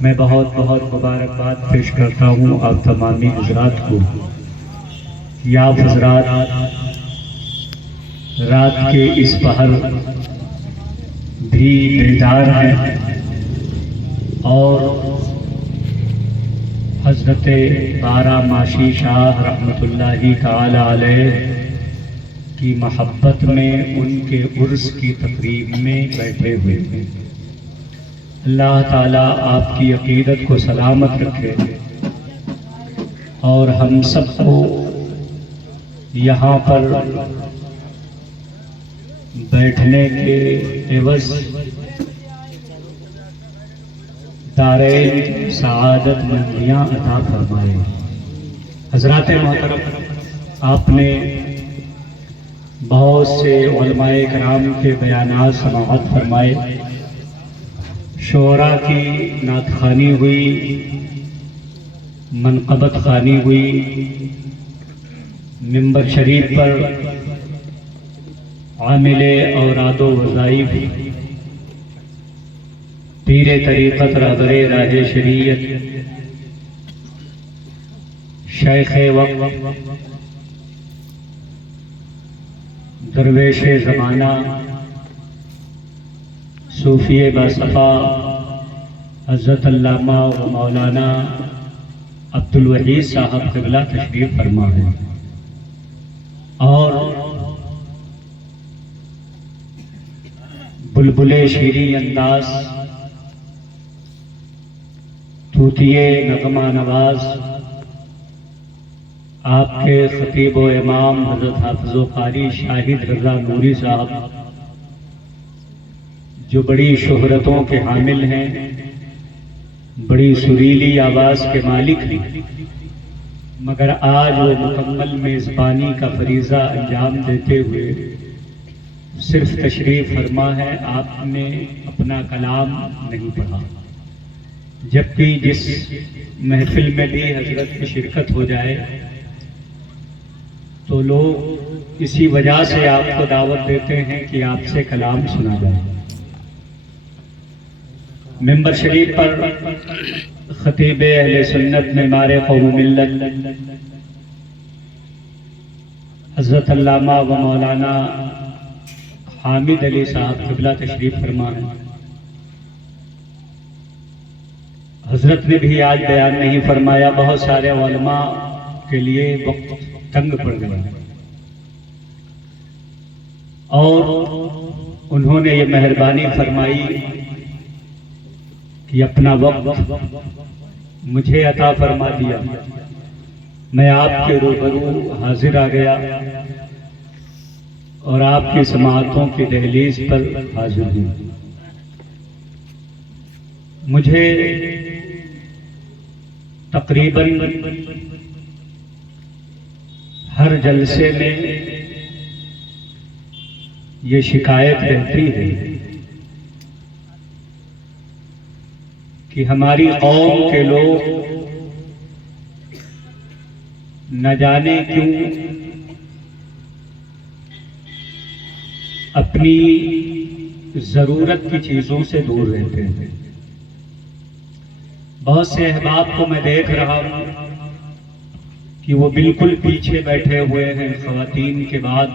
میں بہت بہت مبارکباد پیش کرتا ہوں آپ تمامی حضرات کو کہ آپ حضرات رات کے اس پہر بھی بیدار ہیں اور حضرت بارہ ماشی شاہ رحمۃ اللہ تعالی علیہ کی محبت میں ان کے عرس کی تقریب میں بیٹھے ہوئے ہیں۔ اللہ تعالیٰ آپ کی عقیدت کو سلامت رکھے اور ہم سب کو یہاں پر بیٹھنے کے عوض دارین سعادت مندیاں عطا فرمائے۔ حضرات محترم، آپ نے بہت سے علماء کرام کے بیانات سماعت فرمائے، شعراء کی نعت خوانی ہوئی، منقبت خوانی ہوئی، منبر شریف پر عامل اوراد و وظائف پیر طریقت رہبر راہ شریعت شیخ وقت درویش زمانہ صوفی باصفا حضرت علامہ و مولانا عبدالوحید صاحب قبلہ تشریف فرما ہے اور بلبل شیریں انداز طوطیے نغمہ نواز آپ کے خطیب و امام حضرت حافظ و قاری شاہد رضا نوری صاحب جو بڑی شہرتوں کے حامل ہیں، بڑی سریلی آواز کے مالک ہیں، مگر آج وہ مکمل میزبانی کا فریضہ انجام دیتے ہوئے صرف تشریف فرما ہے، آپ نے اپنا کلام نہیں پڑھا۔ جبکہ جس محفل میں بھی حضرت کی شرکت ہو جائے تو لوگ اسی وجہ سے آپ کو دعوت دیتے ہیں کہ آپ سے کلام سنا جائے۔ منبر شریف پر خطیب اہل سنت معمار قوم ملت حضرت علامہ و مولانا حامد علی صاحب قبلہ تشریف فرما ہے۔ حضرت نے بھی آج بیان نہیں فرمایا، بہت سارے علماء کے لیے وقت تنگ پڑ گیا اور انہوں نے یہ مہربانی فرمائی کہ اپنا وقت مجھے عطا فرما دیا، میں آپ کے روبرو حاضر آ گیا اور آپ کی سماعتوں کی دہلیز پر حاضر ہوں۔ مجھے تقریباً ہر جلسے میں یہ شکایت رہتی ہے کہ ہماری قوم کے لوگ نہ جانے کیوں اپنی ضرورت کی چیزوں سے دور رہتے ہیں۔ بہت سے احباب کو میں دیکھ رہا ہوں کہ وہ بالکل پیچھے بیٹھے ہوئے ہیں۔ خواتین کے بعد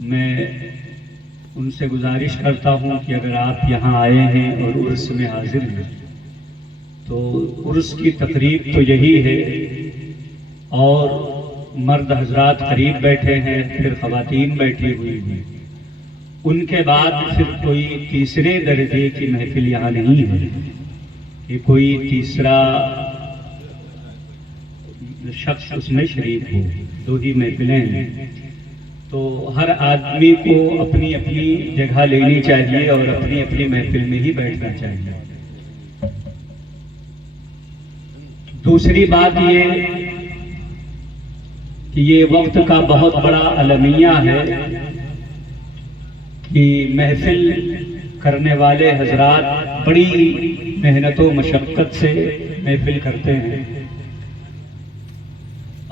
میں ان سے گزارش کرتا ہوں کہ اگر آپ یہاں آئے ہیں اور عرس میں حاضر ہیں تو عرس کی تقریب تو یہی ہے، اور مرد حضرات قریب بیٹھے ہیں، پھر خواتین بیٹھی ہوئی ہیں، ان کے بعد پھر کوئی تیسرے درجے کی محفل یہاں نہیں ہے کہ کوئی تیسرا شخص اس میں شریک ہو۔ دو ہی محفلیں ہیں، تو ہر آدمی کو اپنی اپنی جگہ لینی چاہیے اور اپنی اپنی محفل میں ہی بیٹھنا چاہیے۔ دوسری بات یہ کہ یہ وقت کا بہت بڑا المیہ ہے کہ محفل کرنے والے حضرات بڑی محنت و مشقت سے محفل کرتے ہیں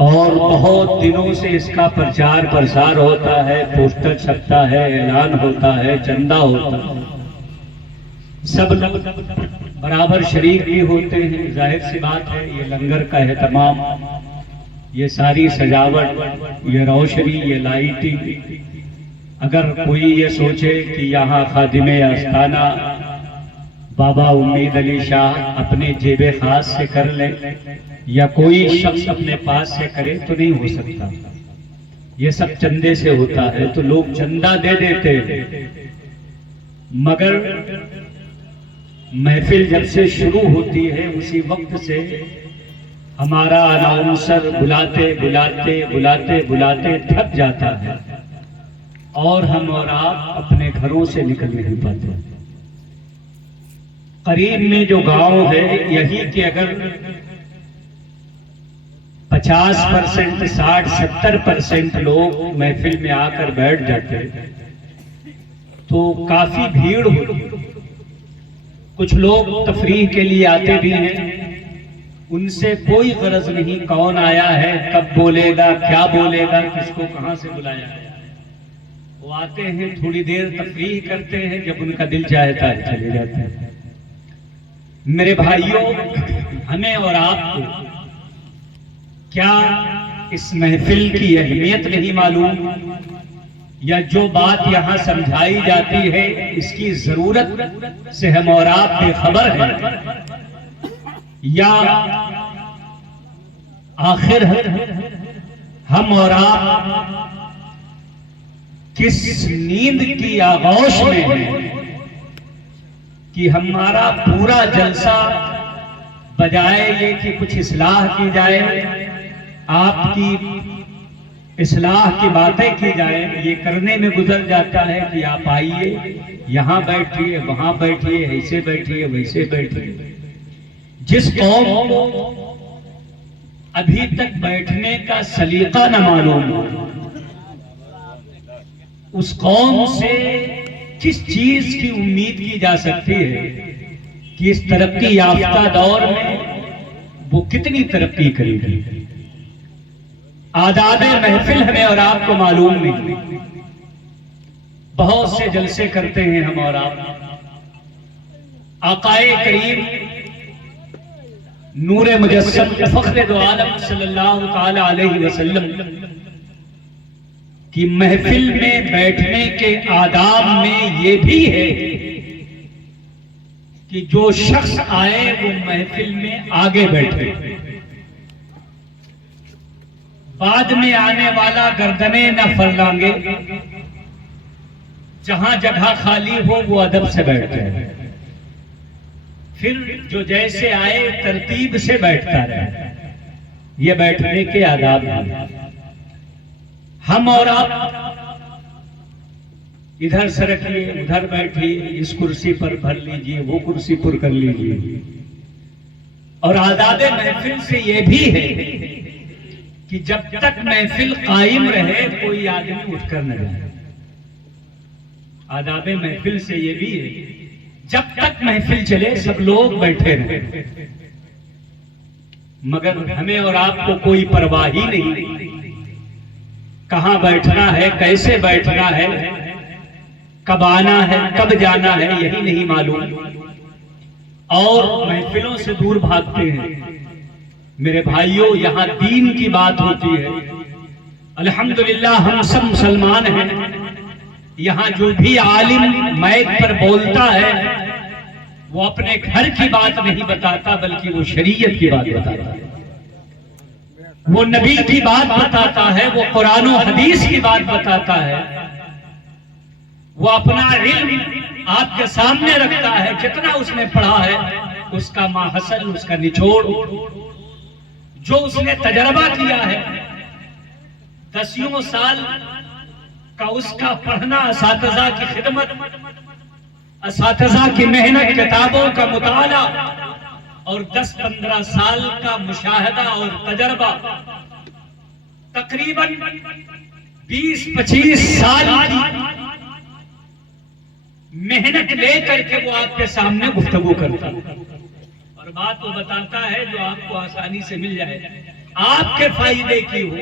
اور بہت دنوں سے اس کا پرچار پرسار ہوتا ہے، پوسٹر چھپتا ہے، اعلان ہوتا ہے، چندہ ہوتا ہے، سب برابر شریک بھی ہوتے ہیں. ظاہر سی بات ہے یہ لنگر کا اہتمام، یہ ساری سجاوٹ، یہ روشنی، یہ لائٹنگ، اگر کوئی یہ سوچے کہ یہاں خادم آستانہ بابا امید علی شاہ اپنے جیب خاص سے کر لے یا کوئی شخص اپنے پاس سے کرے تو نہیں ہو سکتا. یہ سب چندے سے ہوتا ہے. تو لوگ چندہ دے دیتے ہیں، مگر محفل جب سے شروع ہوتی ہے اسی وقت سے ہمارا اناؤنسر بلاتے بلاتے بلاتے بلاتے تھک جاتا ہے اور ہم اور آپ اپنے گھروں سے نکل نہیں پاتے. قریب میں جو گاؤں ہے یہی کہ اگر 50%، 60، 70% لوگ محفل میں آ کر بیٹھ جاتے تو کافی بھیڑ ہوتی. کچھ لوگ تفریح کے لیے آتے بھی ہیں، ان سے کوئی غرض نہیں کون آیا ہے، کب بولے گا، کیا بولے گا، کس کو کہاں سے بلایا ہے. وہ آتے ہیں، تھوڑی دیر تفریح کرتے ہیں، جب ان کا دل چاہتا ہے چلے جاتے ہیں. میرے بھائیوں، ہمیں اور آپ کو کیا اس محفل کی اہمیت نہیں معلوم، یا جو بات یہاں سمجھائی جاتی ہے اس کی ضرورت سے ہم اور آپ بے خبر ہیں، یا آخر ہم اور آپ کس نیند کی آغوش میں ہیں کہ ہمارا پورا جلسہ بجائے یہ کہ کچھ اصلاح کی جائے، آپ کی اصلاح کی باتیں کی جائیں، یہ کرنے میں گزر جاتا ہے کہ آپ آئیے، یہاں بیٹھیے، وہاں بیٹھیے، ایسے بیٹھیے، ویسے بیٹھیے. جس قوم کو ابھی تک بیٹھنے کا سلیقہ نہ معلوم ہو، اس قوم سے کس چیز کی امید کی جا سکتی ہے کہ اس ترقی یافتہ دور میں وہ کتنی ترقی کرے گی. آداب محفل ہمیں اور آپ کو معلوم نہیں. بہت سے جلسے کرتے ہیں ہم اور آپ. آقائے کریم نور مجسم فخر دو عالم صلی اللہ تعالی علیہ وسلم کی محفل میں بیٹھنے کے آداب میں یہ بھی ہے کہ جو شخص آئے وہ محفل میں آگے بیٹھے، بعد میں آنے والا گردنیں نہ فرلانگے، جہاں جگہ خالی ہو وہ ادب سے بیٹھ جائے، پھر جو جیسے آئے ترتیب سے بیٹھتا رہے. یہ بیٹھنے کے آداب ہیں. ہم اور آپ ادھر سرکیے، ادھر بیٹھیے، اس کرسی پر بھر لیجیے، وہ کرسی پر کر لیجیے. اور آداب محفل سے یہ بھی ہے کہ جب تک محفل قائم رہے کوئی آدمی اٹھ کر نہ جائے. آداب محفل سے یہ بھی ہے جب تک محفل چلے سب لوگ بیٹھے رہیں، مگر ہمیں اور آپ کو کوئی پرواہ ہی نہیں کہاں بیٹھنا ہے، کیسے بیٹھنا ہے، کب آنا ہے، کب جانا ہے، یہی نہیں معلوم، اور محفلوں سے دور بھاگتے ہیں. میرے بھائیوں، یہاں دین کی بات ہوتی ہے. الحمدللہ ہم سب مسلمان ہیں. یہاں جو بھی عالم مائک پر بولتا ہے وہ اپنے گھر کی بات نہیں بتاتا بلکہ وہ شریعت کی بات بتاتا ہے، وہ نبی کی بات بتاتا ہے، وہ قرآن و حدیث کی بات بتاتا ہے. وہ اپنا علم آپ کے سامنے رکھتا ہے، جتنا اس نے پڑھا ہے اس کا ماحصل، اس کا نچوڑ، جو اس نے تجربہ کیا ہے 10 سال کا، اس کا پڑھنا، اساتذہ کی خدمت، اساتذہ کی محنت، کتابوں کا مطالعہ، اور 10-15 سال کا مشاہدہ اور تجربہ، تقریباً 20-25 سال کی محنت لے کر کے وہ آپ کے سامنے گفتگو کرتا ہے اور بات وہ بتاتا ہے جو آپ کو آسانی سے مل جائے، آپ کے فائدے کی ہو،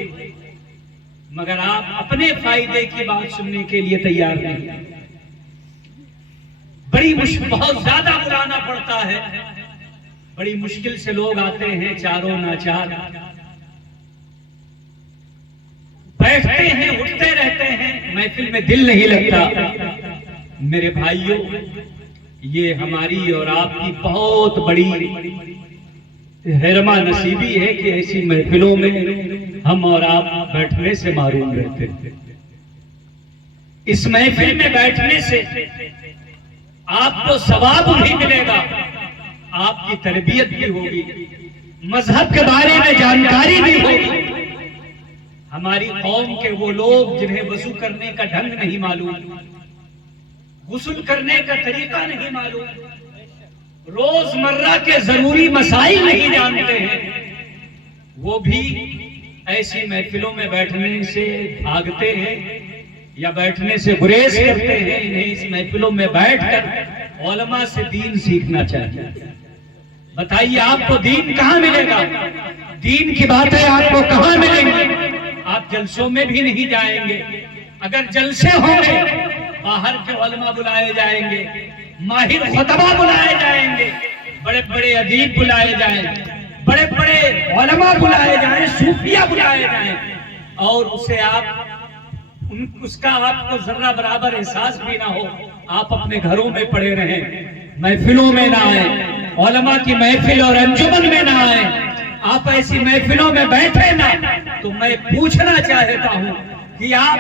مگر آپ اپنے فائدے کی بات سننے کے لیے تیار نہیں. بہت زیادہ بلانا پڑتا ہے، بڑی مشکل سے لوگ آتے ہیں، چاروں ناچار بیٹھتے ہیں، اٹھتے رہتے ہیں، محفل میں دل نہیں لگتا۔ میرے بھائیوں، یہ ہماری اور آپ کی بہت بڑی حرمہ نصیبی ہے کہ ایسی محفلوں میں ہم اور آپ بیٹھنے سے محروم رہتے ہیں۔ اس محفل میں بیٹھنے سے آپ کو ثواب بھی ملے گا، آپ کی تربیت بھی ہوگی، مذہب کے بارے میں جانکاری بھی ہوگی۔ ہماری قوم کے وہ لوگ جنہیں وضو کرنے کا ڈھنگ نہیں معلوم، غسل کرنے کا طریقہ نہیں معلوم، روزمرہ کے ضروری مسائل نہیں جانتے ہیں، وہ بھی ایسی محفلوں میں بیٹھنے سے بھاگتے ہیں یا بیٹھنے سے گریز کرتے ہیں۔ انہیں اس محفلوں میں بیٹھ کر علماء سے دین سیکھنا چاہیے۔ بتائیے آپ کو دین کہاں ملے گا؟ دین کی باتیں آپ کو کہاں ملیں گی؟ آپ جلسوں میں بھی نہیں جائیں گے۔ اگر جلسے ہوں گے، باہر کے علماء بلائے جائیں گے، ماہر خطبہ بلائے جائیں گے، بڑے بڑے ادیب بلائے جائیں، بڑے بڑے علماء بلائے جائیں، صوفیہ بلائے جائیں، اور اس کا آپ کو ذرہ برابر احساس بھی نہ ہو، آپ اپنے گھروں میں پڑے رہیں، محفلوں میں نہ آئیں، علماء کی محفل اور انجمن میں نہ آئیں، آپ ایسی محفلوں میں بیٹھے نہ، تو میں پوچھنا چاہتا ہوں کہ آپ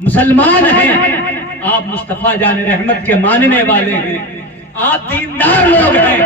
مسلمان ہیں، آپ مصطفیٰ جان رحمت کے ماننے والے ہیں، آپ دیندار لوگ ہیں،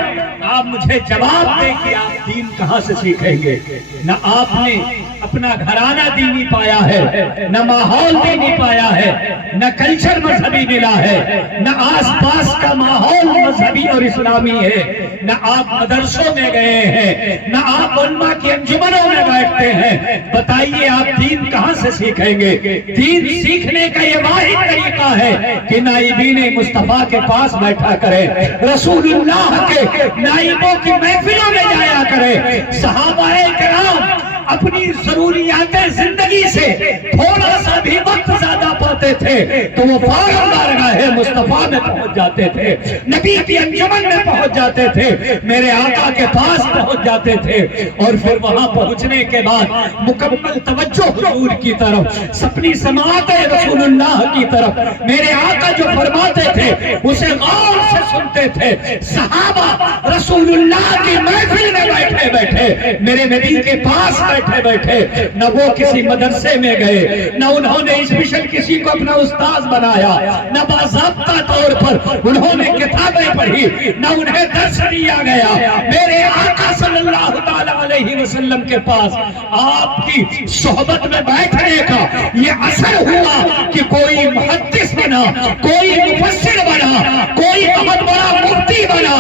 آپ مجھے جواب دیں کہ آپ دین کہاں سے سیکھیں گے؟ نہ آپ نے اپنا گھرانہ دینی پایا ہے، نہ ماحول دینی پایا ہے، نہ کلچر مذہبی ملا ہے، نہ آس پاس کا ماحول مذہبی اور اسلامی ہے، نہ آپ مدرسوں میں گئے ہیں، نہ آپ علماء کی انجمنوں میں بیٹھتے ہیں۔ بتائیے آپ دین کہاں سے سیکھیں گے؟ دین سیکھنے کا یہ واحد طریقہ ہے کہ نائبین مصطفیٰ کے پاس بیٹھا کریں، رسول اللہ کے نائبوں کی محفلوں میں جایا کریں۔ صحابہ کرام اپنی ضروریات زندگی سے تھوڑا سا بھی وقت زیادہ پاتے تھے تو وہ فوراً بارگاہ مصطفیٰ میں پہنچ جاتے تھے، نبی کی انجمن میں پہنچ جاتے تھے، میرے آقا کے پاس پہنچ جاتے تھے، اور پھر وہاں پہنچنے کے بعد مکمل توجہ حضور کی طرف، اپنی سماعت رسول اللہ کی طرف، میرے آقا جو فرماتے تھے اسے غور سے سنتے تھے۔ صحابہ رسول اللہ کی محفل میں بیٹھے بیٹھے، میرے نبی کے پاس بیٹھے بیٹھے، نہ وہ کسی مدرسے میں گئے، نہ انہوں نے اسپیشل کسی کو اپنا استاذ بنایا، نہ باضابطہ طور پر انہوں نے کتابیں پڑھی، نہ انہیں درس دیا گیا۔ میرے آقا صلی اللہ تعالی علیہ وسلم کے پاس آپ کی صحبت میں بیٹھنے کا یہ اثر ہوا کہ کوئی محدث بنا، کوئی مفسر بنا، کوئی بہت بڑا مفتی بنا،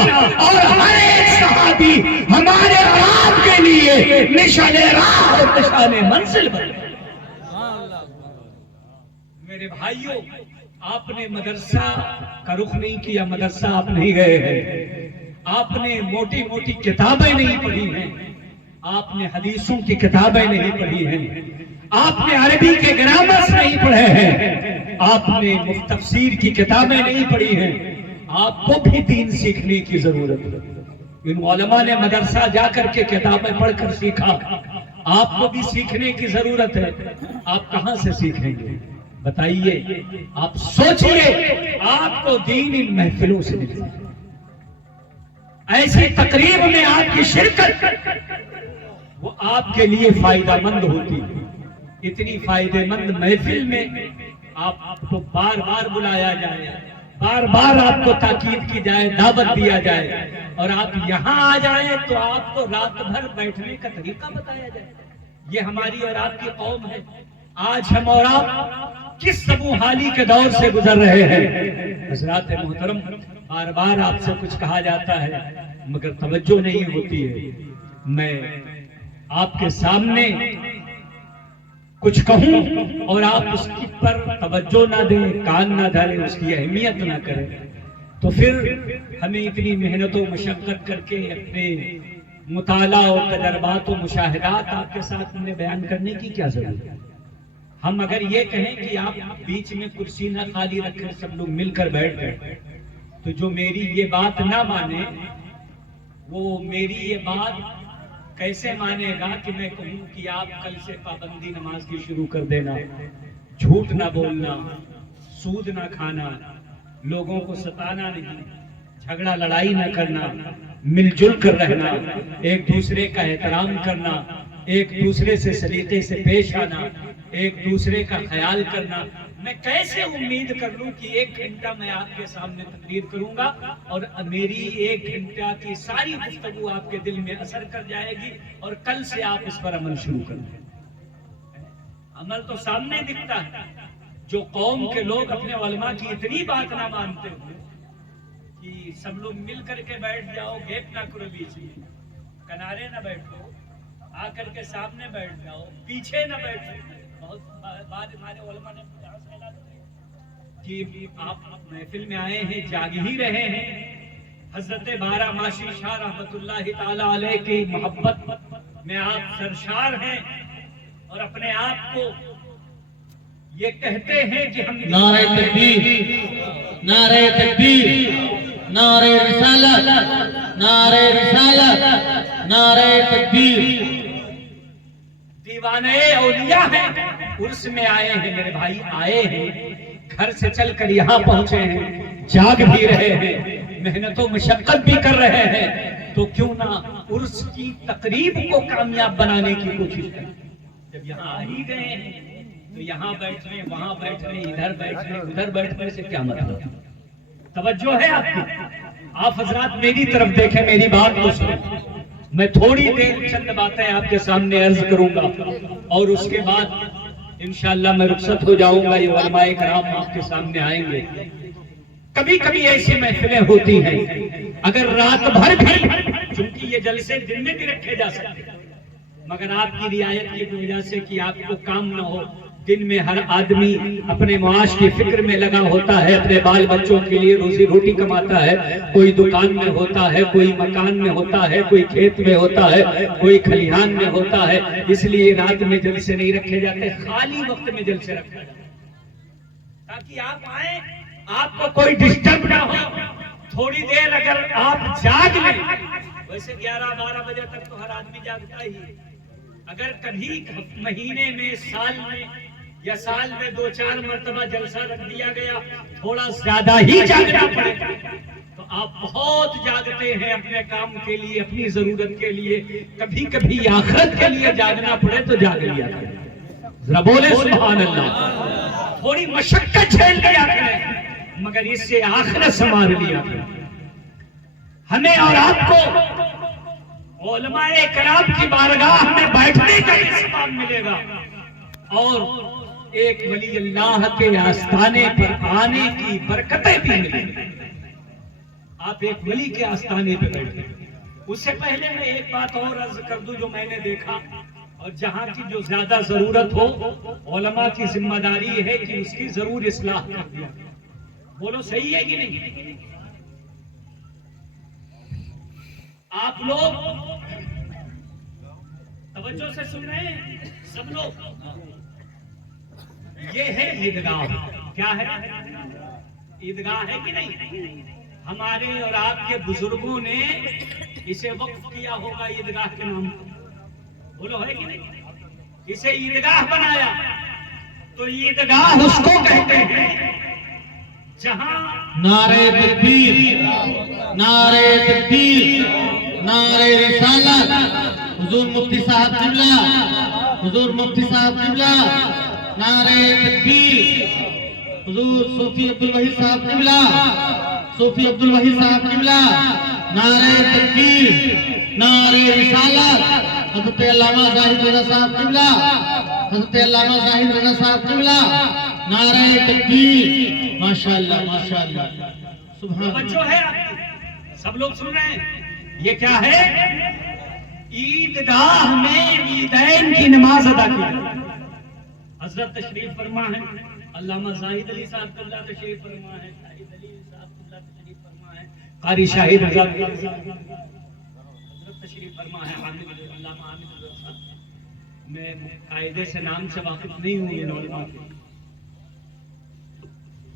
اور ہر ایک صحابی ہمارے آپ کے لیے نشان راہ اور نشان منزل بن گئے۔ میرے بھائیوں، آپ نے مدرسہ کا رخ نہیں کیا، مدرسہ آپ نہیں گئے ہیں، آپ نے موٹی موٹی کتابیں نہیں پڑھی ہیں، آپ نے حدیثوں کی کتابیں نہیں پڑھی ہیں، آپ نے عربی کے گرامرز نہیں پڑھے ہیں، آپ نے تفسیر کی کتابیں نہیں پڑھی ہیں، آپ کو بھی دین سیکھنے کی ضرورت ہے۔ ان علماء نے مدرسہ جا کر کے کتابیں پڑھ کر سیکھا، آپ کو بھی سیکھنے کی ضرورت ہے۔ آپ کہاں سے سیکھیں گے؟ بتائیے، آپ سوچئے، آپ کو دین ان محفلوں سے ملے، ایسی تقریب میں آپ کی شرکت وہ آپ کے لیے فائدہ مند ہوتی ہے۔ اتنی فائدہ مند محفل میں آپ کو بار بار بلایا جائے، بار بار آپ کو تاکید کی جائے، دعوت دیا جائے، اور آپ یہاں آ جائیں تو آپ کو رات بھر بیٹھنے کا طریقہ بتایا جائے۔ یہ ہماری اور آپ کی قوم ہے۔ آج ہم اور آپ کس سبو حالی کے دور سے گزر رہے ہیں؟ حضرات محترم، بار بار آپ سے کچھ کہا جاتا ہے مگر توجہ نہیں ہوتی ہے۔ میں آپ کے سامنے کچھ کہوں اور آپ اس کی پر توجہ نہ دیں، کان نہ دھریں، اس کی اہمیت نہ کریں، تو پھر ہمیں اتنی محنت و مشقت کر کے اپنے مطالعہ اور تجربات و مشاہدات آپ کے ساتھ ہمیں بیان کرنے کی کیا ضرورت ہے؟ ہم اگر یہ کہیں کہ آپ بیچ میں کرسی نہ خالی رکھیں، سب لوگ مل کر بیٹھ گئے، تو جو میری یہ بات نہ مانے وہ میری یہ بات کیسے مانے گا کہ میں کہوں کہ آپ کل سے پابندی نماز کی شروع کر دینا، جھوٹ نہ بولنا، سود نہ کھانا، لوگوں کو ستانا نہیں، جھگڑا لڑائی نہ کرنا، مل جل کر رہنا، ایک دوسرے کا احترام کرنا، ایک دوسرے سے سلیقے سے پیش آنا، ایک دوسرے کا خیال کرنا۔ میں کیسے امید کر لوں کہ 1 گھنٹہ میں آپ کے سامنے تقریر کروں گا اور میری 1 گھنٹہ کی ساری گفتگو آپ کے دل میں اثر کر جائے گی اور کل سے آپ اس پر عمل شروع کر دیں۔ عمل تو سامنے دکھتا ہے۔ جو قوم کے لوگ اپنے علماء کی اتنی بات نہ مانتے ہو کہ سب لوگ مل کر کے بیٹھ جاؤ، گیپ نہ کرو، بیچ میں کنارے نہ بیٹھو، آ کر کے سامنے بیٹھ جاؤ، پیچھے نہ بیٹھو۔ بہت بات ہمارے علماء نے کہ آپ محفل میں آئے ہیں، جاگ ہی رہے ہیں۔ حضرت بارہ ماشی شاہ رحمت اللہ تعالی علیہ کی محبت میں آپ سرشار ہیں اور اپنے آپ کو یہ کہتے ہیں کہ ہم نعرہ تکبیر، نعرہ تکبیر، نعرہ رسالت، نعرہ رسالت، نعرہ تکبیر۔ دیوانے اولیاء ہیں، عرس میں آئے ہیں میرے بھائی، آئے ہیں گھر سے چل کر یہاں پہنچے ہیں، جاگ بھی رہے ہیں، محنت و مشقت بھی کر رہے ہیں، تو کیوں نہ عرس کی تقریب کو کامیاب بنانے کی کوشش کریں۔ جب یہاں آ ہی گئے ہیں تو یہاں بیٹھ رہے، وہاں بیٹھ رہے، ادھر بیٹھ رہے، ادھر بیٹھنے سے کیا مطلب؟ توجہ ہے آپ کی؟ آپ حضرات میری طرف دیکھیں، میری بات تو سنیں۔ میں تھوڑی دیر چند باتیں آپ کے سامنے عرض کروں گا اور اس کے بعد انشاءاللہ میں رخصت ہو جاؤں گا۔ یہ علماء کرام آپ کے سامنے آئیں گے۔ کبھی کبھی ایسی محفلیں ہوتی ہیں، اگر رات بھر بھی، چونکہ یہ جلسے دن میں بھی رکھے جا سکتے ہیں، مگر آپ کی رعایت کی وجہ سے کہ آپ کو کام نہ ہو، دن میں ہر آدمی اپنے معاش کی فکر میں لگا ہوتا ہے، اپنے بال بچوں کے لیے روزی روٹی کماتا ہے، کوئی دکان میں ہوتا ہے، کوئی مکان میں ہوتا ہے، کوئی کھیت میں ہوتا ہے، کوئی کھلیہان میں ہوتا ہے، اس لیے رات میں جلسے نہیں رکھے جاتے، خالی وقت میں جلسے رکھا جاتا ہے تاکہ آپ آئیں، آپ کو کوئی ڈسٹرب نہ ہو۔ تھوڑی دیر اگر آپ جاگ لیں، ویسے 11-12 بجے تک تو ہر آدمی جاگتا ہی، اگر کبھی مہینے میں، سال میں یا سال میں 2-4 مرتبہ جلسہ رکھ دیا گیا، تھوڑا زیادہ ہی جاگنا پڑے تو آپ بہت جاگتے ہیں اپنے کام کے لیے، اپنی ضرورت کے لیے، کبھی کبھی آخرت کے لیے جاگنا پڑے تو جاگ لیا کریں۔ ذرا بولے سبحان اللہ۔ تھوڑی مشقت جھیل لیا کریں مگر اس سے آخرت سنوار لیا کریں۔ ہمیں اور آپ کو علماء کرام کی بارگاہ میں بیٹھنے کا بھی ثواب ملے گا اور ایک ولی اللہ کے آستانے پر آنے کی برکتیں بھی ملیں گی۔ آپ ایک ولی کے آستانے پہ بیٹھیں۔ اس سے پہلے میں ایک بات اور عرض کر دوں جو میں نے دیکھا اور جہاں کی جو زیادہ ضرورت ہو، علماء کی ذمہ داری ہے کہ اس کی ضرور اصلاح کر دیا۔ بولو صحیح ہے کہ نہیں؟ آپ لوگ توجہ سے سن رہے ہیں سب لوگ؟ یہ ہے عیدگاہ۔ کیا ہے؟ عیدگاہ ہے کہ نہیں؟ ہمارے اور آپ کے بزرگوں نے اسے وقف کیا ہوگا عیدگاہ کے نام پر، بولو ہے کہ نہیں؟ اسے عیدگاہ بنایا تو عیدگاہ اس کو کہتے ہیں جہاں نعرہ تکبیر، نعرہ تکبیر، نعرہ رسالت، حضور مفتی صاحب قبلہ، حضور مفتی صاحب قبلہ، نعرہ تکبیر، حضور صوفی عبدالوحید صاحب قبلہ، صوفی عبدالوحید صاحب قبلہ، نعرہ تکبیر، نعرہ رسالت، حضرت علامہ زاہد رضا صاحب قبلہ، حضرت علامہ زاہد رضا صاحب قبلہ، نعرہ تکبیر۔ ماشاءاللہ ماشاءاللہ سبحان بچوں ہے سب لوگ سن رہے ہیں؟ یہ کیا ہے؟ عیدگاہ میں عیدین کی نماز ادا کی۔ حضرت تشریف فرما ہے، علامہ زاہد علی صاحب قبلہ تشریف فرما ہے، شاہد علی صاحب قبلہ تشریف فرما ہے، قاری شاہد حضرت تشریف فرما ہے، علامہ حامد رضا صاحب۔ میں قاعدے سے نام سے واقف نہیں ہوں ان علماء کے۔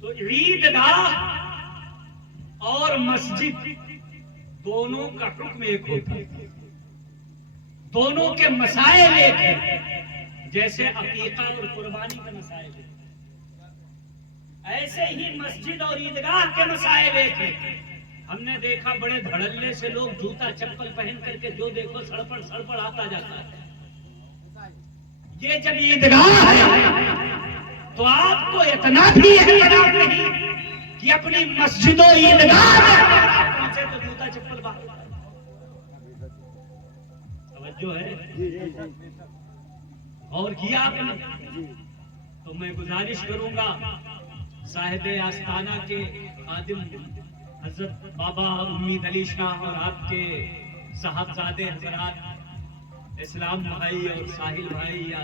تو عیدگاہ اور مسجد دونوں کا حکم ایک ہوتا ہے، دونوں کے مسائل ایک ہیں، جیسے عقیقہ اور قربانی کے مسائل ہیں، ایسے ہی مسجد اور عیدگاہ کے مسائل ایک ہیں۔ ہم نے دیکھا بڑے دھڑلے سے لوگ جوتا چپل پہن کر کے جو دیکھو سڑپڑ آتا جاتا ہے۔ یہ جب عیدگاہ ہے تو آپ کو اتنا بھی احترام نہیں کہ اپنی مسجد و عیدگاہ میں پہنچے تو جوتا چپل باہر۔ توجہ ہے اور کیا آپ نے؟ تو میں گزارش کروں گا صاحب آستانہ کے خادم حضرت بابا امید علی شاہ اور آپ کے صاحبزادے حضرات اسلام بھائی اور ساحل بھائی یا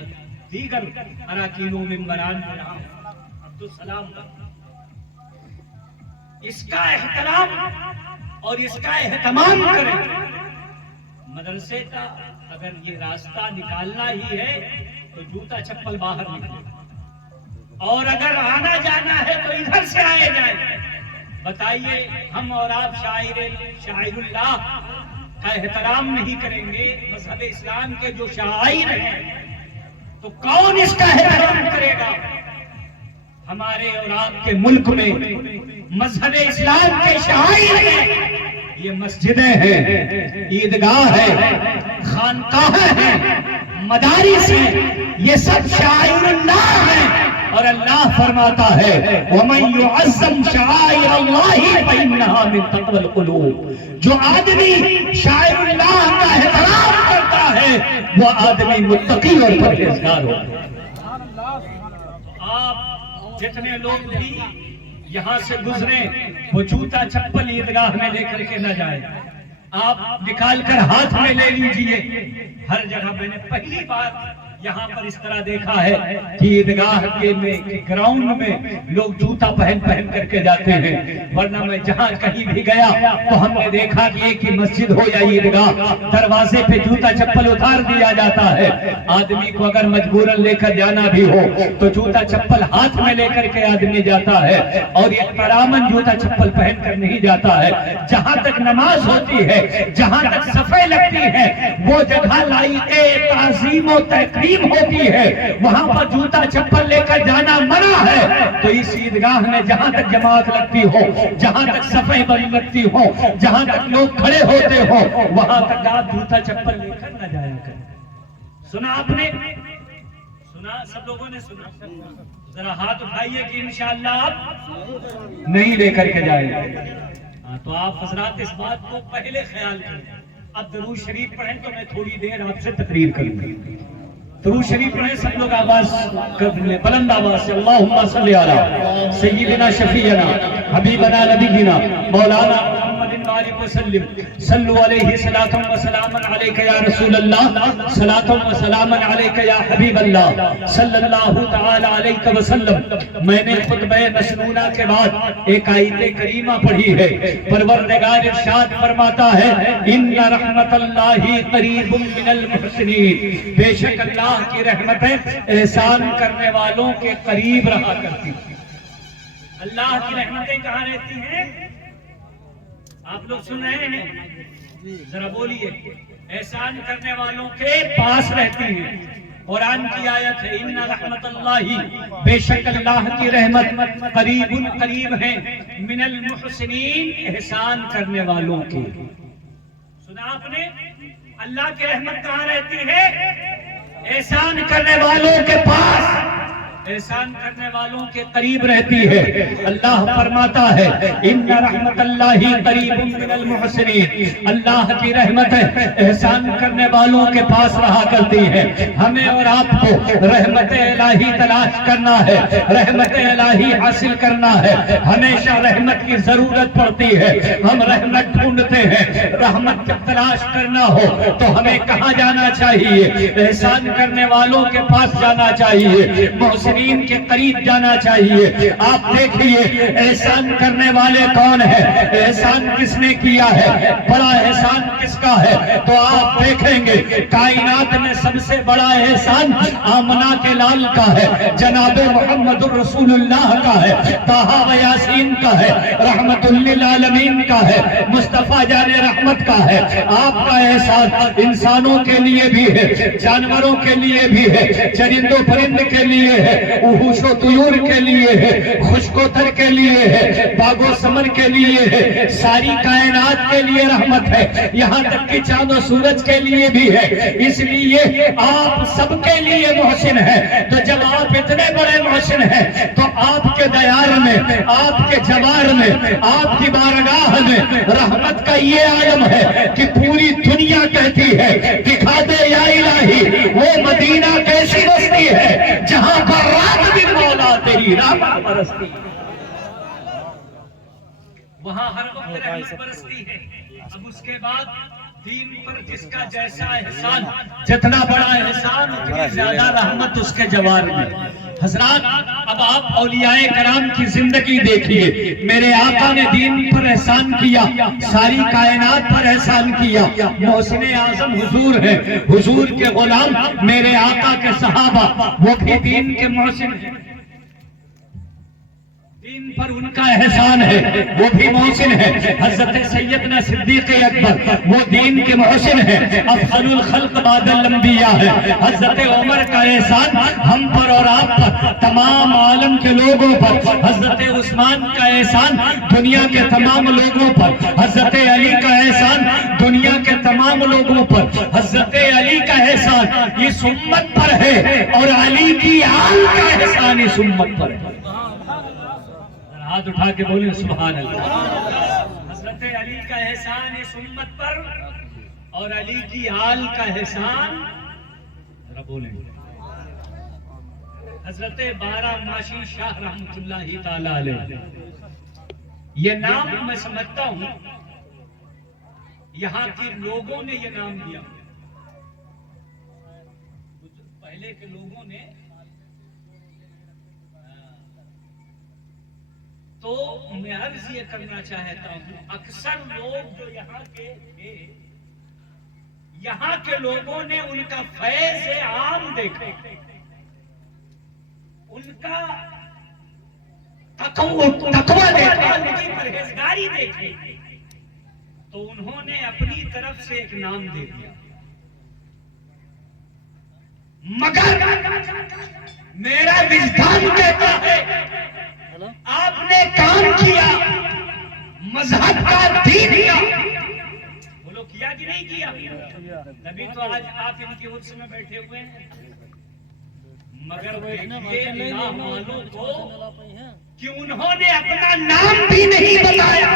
دیگر اراکین و ممبران عبدالسلام، اس کا احترام اور اس کا اہتمام کریں۔ مدرسے کا اگر یہ راستہ نکالنا ہی ہے تو جوتا چپل باہر نکلے، اور اگر آنا جانا ہے تو ادھر سے آئے جائیں۔ بتائیے ہم اور آپ شاعر اللہ کا احترام نہیں کریں گے، مذہب اسلام کے جو شاعر ہیں، تو کون اس کا احترام کرے گا؟ ہمارے اور آپ کے ملک میں مذہب اسلام کے شاعر ہیں، یہ مسجدیں ہیں، عیدگاہ ہے، خانقاہیں ہیں، مدارس ہیں، یہ سب شاعر اللہ ہیں۔ اور اللہ فرماتا ہے وَمَن يُعَظِّمْ شَعَائِرَ اللَّهِ فَإِنَّهَا مِن تَقْوَى الْقُلُوبِ، جو آدمی شاعر اللہ کا احترام کرتا ہے وہ آدمی متقی اور پرہیزگار ہوتا ہے۔ آپ جتنے لوگ بھی یہاں سے گزریں وہ جوتا چپل عیدگاہ میں لے کر کے نہ جائیں، آپ نکال کر ہاتھ میں لے لیجئے۔ ہر جگہ میں نے پہلی بار یہاں پر اس طرح دیکھا ہے کہ عیدگاہ کے گراؤنڈ میں لوگ جوتا پہن کر کے جاتے ہیں، ورنہ میں جہاں کہیں بھی گیا تو ہم نے دیکھا کہ ایک ہی مسجد ہو یا عیدگاہ، دروازے پہ جوتا چپل اتار دیا جاتا ہے۔ آدمی کو اگر مجبوراً لے کر جانا بھی ہو تو جوتا چپل ہاتھ میں لے کر کے آدمی جاتا ہے، اور یہ احتراماً جوتا چپل پہن کر نہیں جاتا ہے۔ جہاں تک نماز ہوتی ہے، جہاں تک صفیں لگتی ہیں، وہ جگہ لائق تعظیم و تقریب ہوتی ہے، وہاں پر جوتا چپل لے کر جانا منع ہے۔ تو اس عیدگاہ میں جہاں تک جماعت لگتی ہو، جہاں تک صفیں بند لگتی ہو، جہاں تک لوگ کھڑے ہوتے ہو، وہاں تک آپ جوتا چپل لے کر نہ جایا کریں۔ سنا آپ نے؟ سنا؟ سب لوگوں نے سنا؟ ذرا ہاتھ اٹھائیے کہ انشاءاللہ آپ نہیں لے کر کے جائیں گے۔ تو آپ حضرات اس بات کو پہلے خیال کریں۔ اب درود شریف پڑھیں تو میں تھوڑی دیر آپ سے تقریر کروں گا۔ درود شریف پڑھیں سب لوگ آواز بلند آواز سے، اللہم صلی علی سیدنا شفیعنا حبیبنا نبینا مولانا محمد وآلہ وسلم، صلو علیہ صلاۃ و سلام علیک یا رسول اللہ، صلاۃ و سلام علیک یا حبیب اللہ صلی اللہ تعالی علیہ وسلم۔ میں نے خطبہ مسنونہ کے بعد ایک آیت کریمہ پڑھی ہے، پروردگار ارشاد فرماتا ہے ان رحمت اللہ قریب من المحسنین، بے شک اللہ کی رحمتیں احسان کرنے والوں کے قریب رہا کرتی ہیں۔ اللہ کی رحمتیں کہاں رہتی ہیں؟ آپ لوگ سن رہے ہیں؟ ذرا بولیے۔ احسان کرنے والوں کے پاس رہتی ہیں۔ قرآن کی آیت ہے ان رحمت اللہ، بے شک اللہ کی رحمت قریب ہے من المحسنین، احسان کرنے والوں کی۔ سنا آپ نے؟ اللہ کی رحمت کہاں رہتی ہے؟ احسان کرنے والوں کے پاس، احسان کرنے والوں کے قریب رہتی ہے۔ اللہ فرماتا ہے ان رحمت اللہ قریب من المحسنین، اللہ کی رحمت احسان کرنے والوں کے پاس رہا کرتی ہے۔ ہمیں اور آپ کو رحمت الہی تلاش کرنا ہے، رحمت الہی حاصل کرنا ہے۔ ہمیشہ رحمت کی ضرورت پڑتی ہے، ہم رحمت ڈھونڈتے ہیں۔ رحمت جب تلاش کرنا ہو تو ہمیں کہاں جانا چاہیے؟ احسان کرنے والوں کے پاس جانا چاہیے، محسن محسنین کے قریب جانا چاہیے. آپ دیکھیے احسان کرنے والے کون ہیں, احسان کس نے کیا ہے, بڑا احسان کس کا ہے؟ تو آپ دیکھیں گے کائنات میں سب سے بڑا احسان آمنہ کے لال کا ہے, جناب محمد الرسول اللہ کا ہے, طٰہٰ و یاسین کا ہے, رحمت للعالمین کا ہے, مصطفیٰ جان رحمت کا ہے. آپ کا احسان انسانوں کے لیے بھی ہے, جانوروں کے لیے بھی ہے, چرند و پرند کے لیے ہے, وحوش و طیور کے لیے ہے, خشک و تر کے لیے ہے, باغ و ثمر کے لیے ہے, ساری کائنات کے لیے رحمت ہے, یہاں تک کہ چاند و سورج کے لیے بھی ہے. اس لیے آپ سب کے لیے محسن ہے. تو جب آپ اتنے بڑے محسن ہیں تو آپ کے دیار میں, آپ کے جوار میں, آپ کی بارگاہ میں رحمت کا یہ عالم ہے کہ پوری دنیا کہتی ہے دکھا دے یا الہی وہ مدینہ کیسی بستی ہے جہاں پر رات دن مولا تیری رحمت برستی ہے, وہاں ہر وقت رحمت برستی ہے. اب اس کے بعد دین پر جس کا جیسا احسان, جتنا بڑا احسان اتنی زیادہ رحمت اس کے جوار میں. حضرات اب آپ اولیاء کرام کی زندگی دیکھیے. میرے آقا نے دین پر احسان کیا, ساری کائنات پر احسان کیا. محسن اعظم حضور ہے, حضور کے غلام میرے آقا کے صحابہ وہ بھی دین کے محسن ہیں. دین پر ان کا احسان ہے, وہ بھی محسن ہے. حضرت سیدنا صدیق اکبر وہ دین کے محسن ہے, افضل الخلق بعد الانبیاء ہے. حضرت عمر کا احسان ہم پر اور آپ پر, تمام عالم کے لوگوں پر. حضرت عثمان کا احسان دنیا کے تمام لوگوں پر. حضرت علی کا احسان دنیا کے تمام لوگوں پر. حضرت علی کا احسان اس امت پر ہے اور علی کی آل کا احسان اس امت پر ہے. ہاتھ اٹھا کے بولیں سبحان اللہ. حضرت علی کا احسان اس امت پر اور علی کی آل کا احسان ذرا بولیں. حضرت بارہ ماشی شاہ رحمت اللہ تعالی علیہ, یہ نام میں سمجھتا ہوں یہاں کے لوگوں نے یہ نام دیا. پہلے کے لوگوں نے تو میں عرض یہ کرنا چاہتا ہوں, اکثر لوگ جو یہاں کے تھے, یہاں کے لوگوں نے ان کا فیض عام دیکھا, ان کا تقویٰ دیکھا, ان کی پرہیزگاری دیکھی, تو انہوں نے اپنی طرف سے ایک نام دے دیا. مگر میرا وجدان کہتا ہے آپ نے کام کیا, مذہب کا دین کیا. بولو کیا کہ نہیں کیا؟ تبھی تو آج آپ ان کی عرص میں بیٹھے ہوئے ہیں. مگر دیکھیے اللہ والوں کو کہ انہوں نے اپنا نام بھی نہیں بتایا,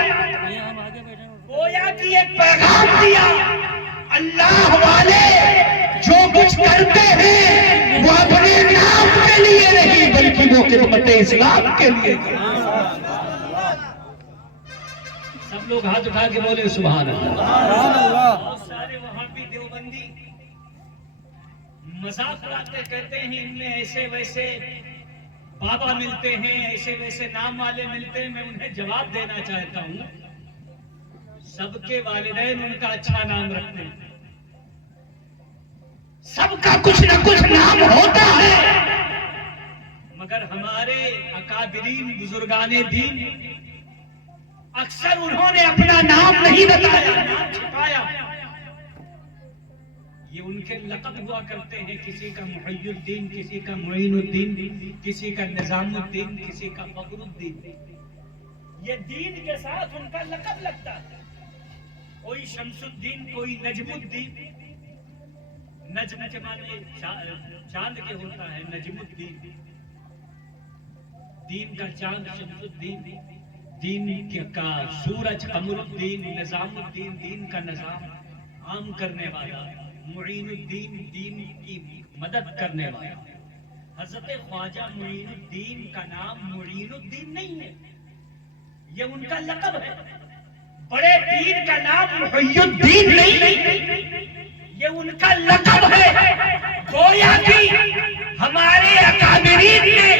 گویا کہ ایک پیغام دیا, اللہ والے جو کچھ کرتے ہیں وہ اپنے نام کے لیے نہیں بلکہ وہ خدمت اسلام کے لیے. سب لوگ ہاتھ اٹھا کے بولے سبحان اللہ. بہت سارے وہاں بھی دیوبندی مذاق اڑاتے کہتے ہیں ان میں ایسے ویسے بابا ملتے ہیں, ایسے ویسے نام والے ملتے ہیں. میں انہیں جواب دینا چاہتا ہوں, سب کے والدین ان کا اچھا نام رکھتے ہیں, سب کا کچھ نہ کچھ نام ہوتا ہے, مگر ہمارے اکابرین بزرگان دین اکثر انہوں نے اپنا نام نہیں بتایا, نام چھپایا. یہ ان کے لقب ہوا کرتے ہیں, کسی کا محی الدین, کسی کا معین الدین, کسی کا نظام الدین, کسی کا فخر الدین. یہ دین کے ساتھ ان کا لقب لگتا ہے. کوئی شمس الدین, کوئی نجم الدین. نجم کے معنی چاند کے ہوتا ہے, نجم الدین, دین کا چاند شمس الدین, دین کا سورج قمر الدین, نظام الدین, دین کا نظام عام کرنے والا, معین الدین, دین کی مدد کرنے والا. حضرت خواجہ معین الدین کا نام معین الدین نہیں ہے, یہ ان کا لقب ہے. بڑے پیر کا نام محی الدین نہیں, یہ ان کا لقب ہے. گویا کہ ہمارے اکابرین نے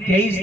23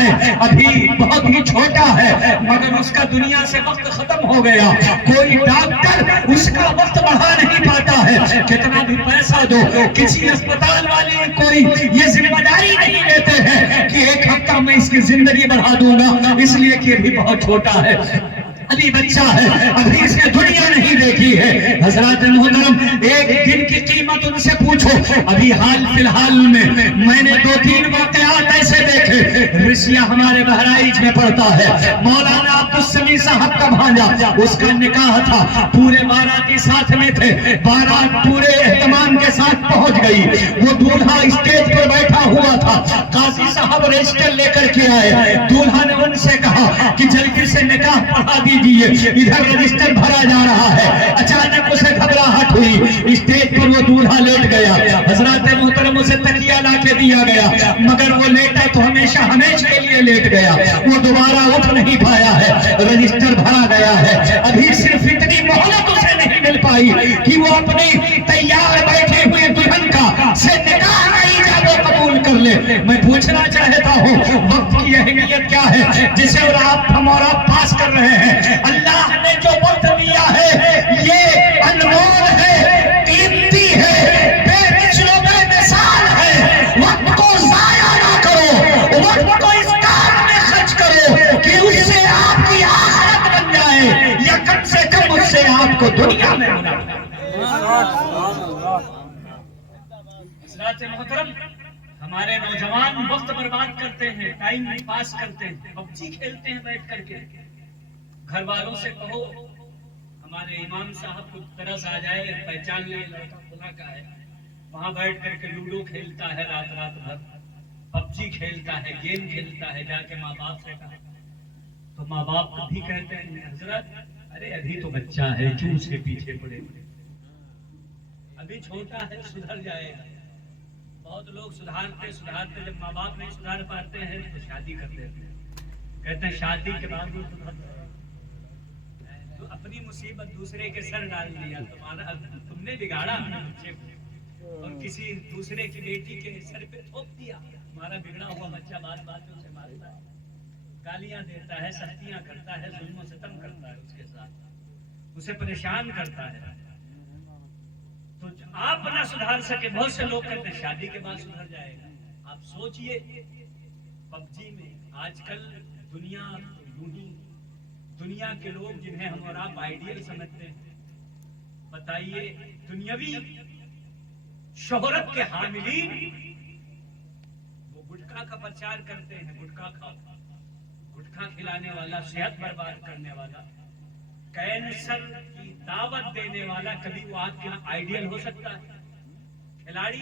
ہے ابھی بہت ہی چھوٹا ہے مگر اس کا دنیا سے وقت ختم ہو گیا. کوئی ڈاکٹر اس کا وقت بڑھا نہیں پاتا ہے. کتنا بھی پیسہ دو کسی اسپتال والے کوئی یہ ذمہ داری نہیں لیتے ہیں کہ ایک ہفتہ میں اس کی زندگی بڑھا دوں گا، اس لیے کہ ابھی بہت چھوٹا ہے، ابھی بچہ ہے، ابھی اس نے دنیا نہیں دیکھی ہے. حضرات محترم ایک دن کی قیمت ان سے پوچھو. ابھی حال فی الحال میں نے 2-3 واقعات ایسے دیکھے. رشیا ہمارے بہرائچ میں پڑتا ہے، مولانا عبدالسمیع صاحب کا بھانجا، اس کا نکاح تھا، پورے باراتی ساتھ میں تھے، بارات پورے اہتمام کے ساتھ پہنچ گئی. وہ دولہا اسٹیج پر بیٹھا ہوا تھا، قاضی صاحب رجسٹر لے کر کے آئے. دولہا نے ان سے کہا کہ جلدی سے نکاح پڑھا دیجیے، ادھر رجسٹر بھرا جا رہا ہے. اچانک اسے گھبراہٹ ہوئی، اسٹیج پر وہ دولہا لیٹ گیا. حضرات محترم اسے تکیہ لا کے دیا گیا مگر وہ لیٹا تو ہمیشہ ہمیشہ کے لیے لیٹ گیا، وہ دوبارہ اٹھ نہیں پایا ہے. رجسٹر بھرا گیا ہے، ابھی صرف اتنی مہلت اسے نہیں مل پائی کہ وہ اپنی تیار بیٹھے ہوئے دلہن کا سے نکاح نہیں جا قبول کر لے. میں پوچھنا چاہتا ہوں وقت کی اہمیت کیا ہے جسے ہم اور آپ پاس کر رہے ہیں. اللہ نے جو وقت دیا ہے یہ انمول ہے، قیمتی ہے، بے مثل و بے مثال ہے. وقت کو ضائع نہ کرو، وقت کو اس کام میں خرچ کرو کہ اس سے آپ کی آخرت بن جائے یا کم سے کم اس سے آپ کو دنیا میں بنا. حضرات محترم ہمارے نوجوان وقت برباد کرتے ہیں، ٹائم پاس کرتے ہیں، پب جی کھیلتے ہیں بیٹھ کر کے. گھر والوں سے کہو ہمارے امام صاحب کو ترس آ جائے، پہچان لے لڑکا خدا کا ہے، وہاں بیٹھ کر کے لوڈو کھیلتا ہے رات بھر، پب جی کھیلتا ہے، گیم کھیلتا ہے. جا کے ماں باپ سے کہا تو ماں باپ بھی کہتے ہیں حضرت ارے ابھی تو بچہ ہے، کیوں اس کے پیچھے پڑے ہوئے، ابھی چھوٹا ہے، سدھر جائے گا. بہت لوگ سدھارتے جب ماں باپ نہیں سدھار پاتے ہیں تو شادی کر دیتے ہیں، کہتے ہیں شادی کے بعد وہ تو اپنی مصیبت دوسرے کے سر ڈال دیا. تم نے بگاڑا اپنے بچے کو اور کسی دوسرے کی بیٹی کے سر پہ تھوپ دیا. تمہارا بگڑا ہوا بچہ بات باتوں سے مارتا ہے، گالیاں دیتا ہے، سختیاں کرتا ہے، ظلم و ستم کرتا ہے، اس کے ساتھ اسے پریشان کرتا ہے. تو آپ نہ سدھار سکے، بہت سے لوگ کہتے ہیں شادی کے بعد سدھر جائے گا. آپ سوچئے پب جی میں آج کل دنیا یوں ہی، دنیا کے لوگ جنہیں ہم اور آپ آئیڈیل سمجھتے ہیں، بتائیے دنیاوی شہرت کے حاملین وہ گٹکا کا پرچار کرتے ہیں. گٹکا کھاؤ، گٹکا کھلانے والا، صحت برباد کرنے والا، کینسر کی دعوت دینے والا، کبھی وہ آپ کے آئیڈیل ہو سکتا ہے؟ کھلاڑی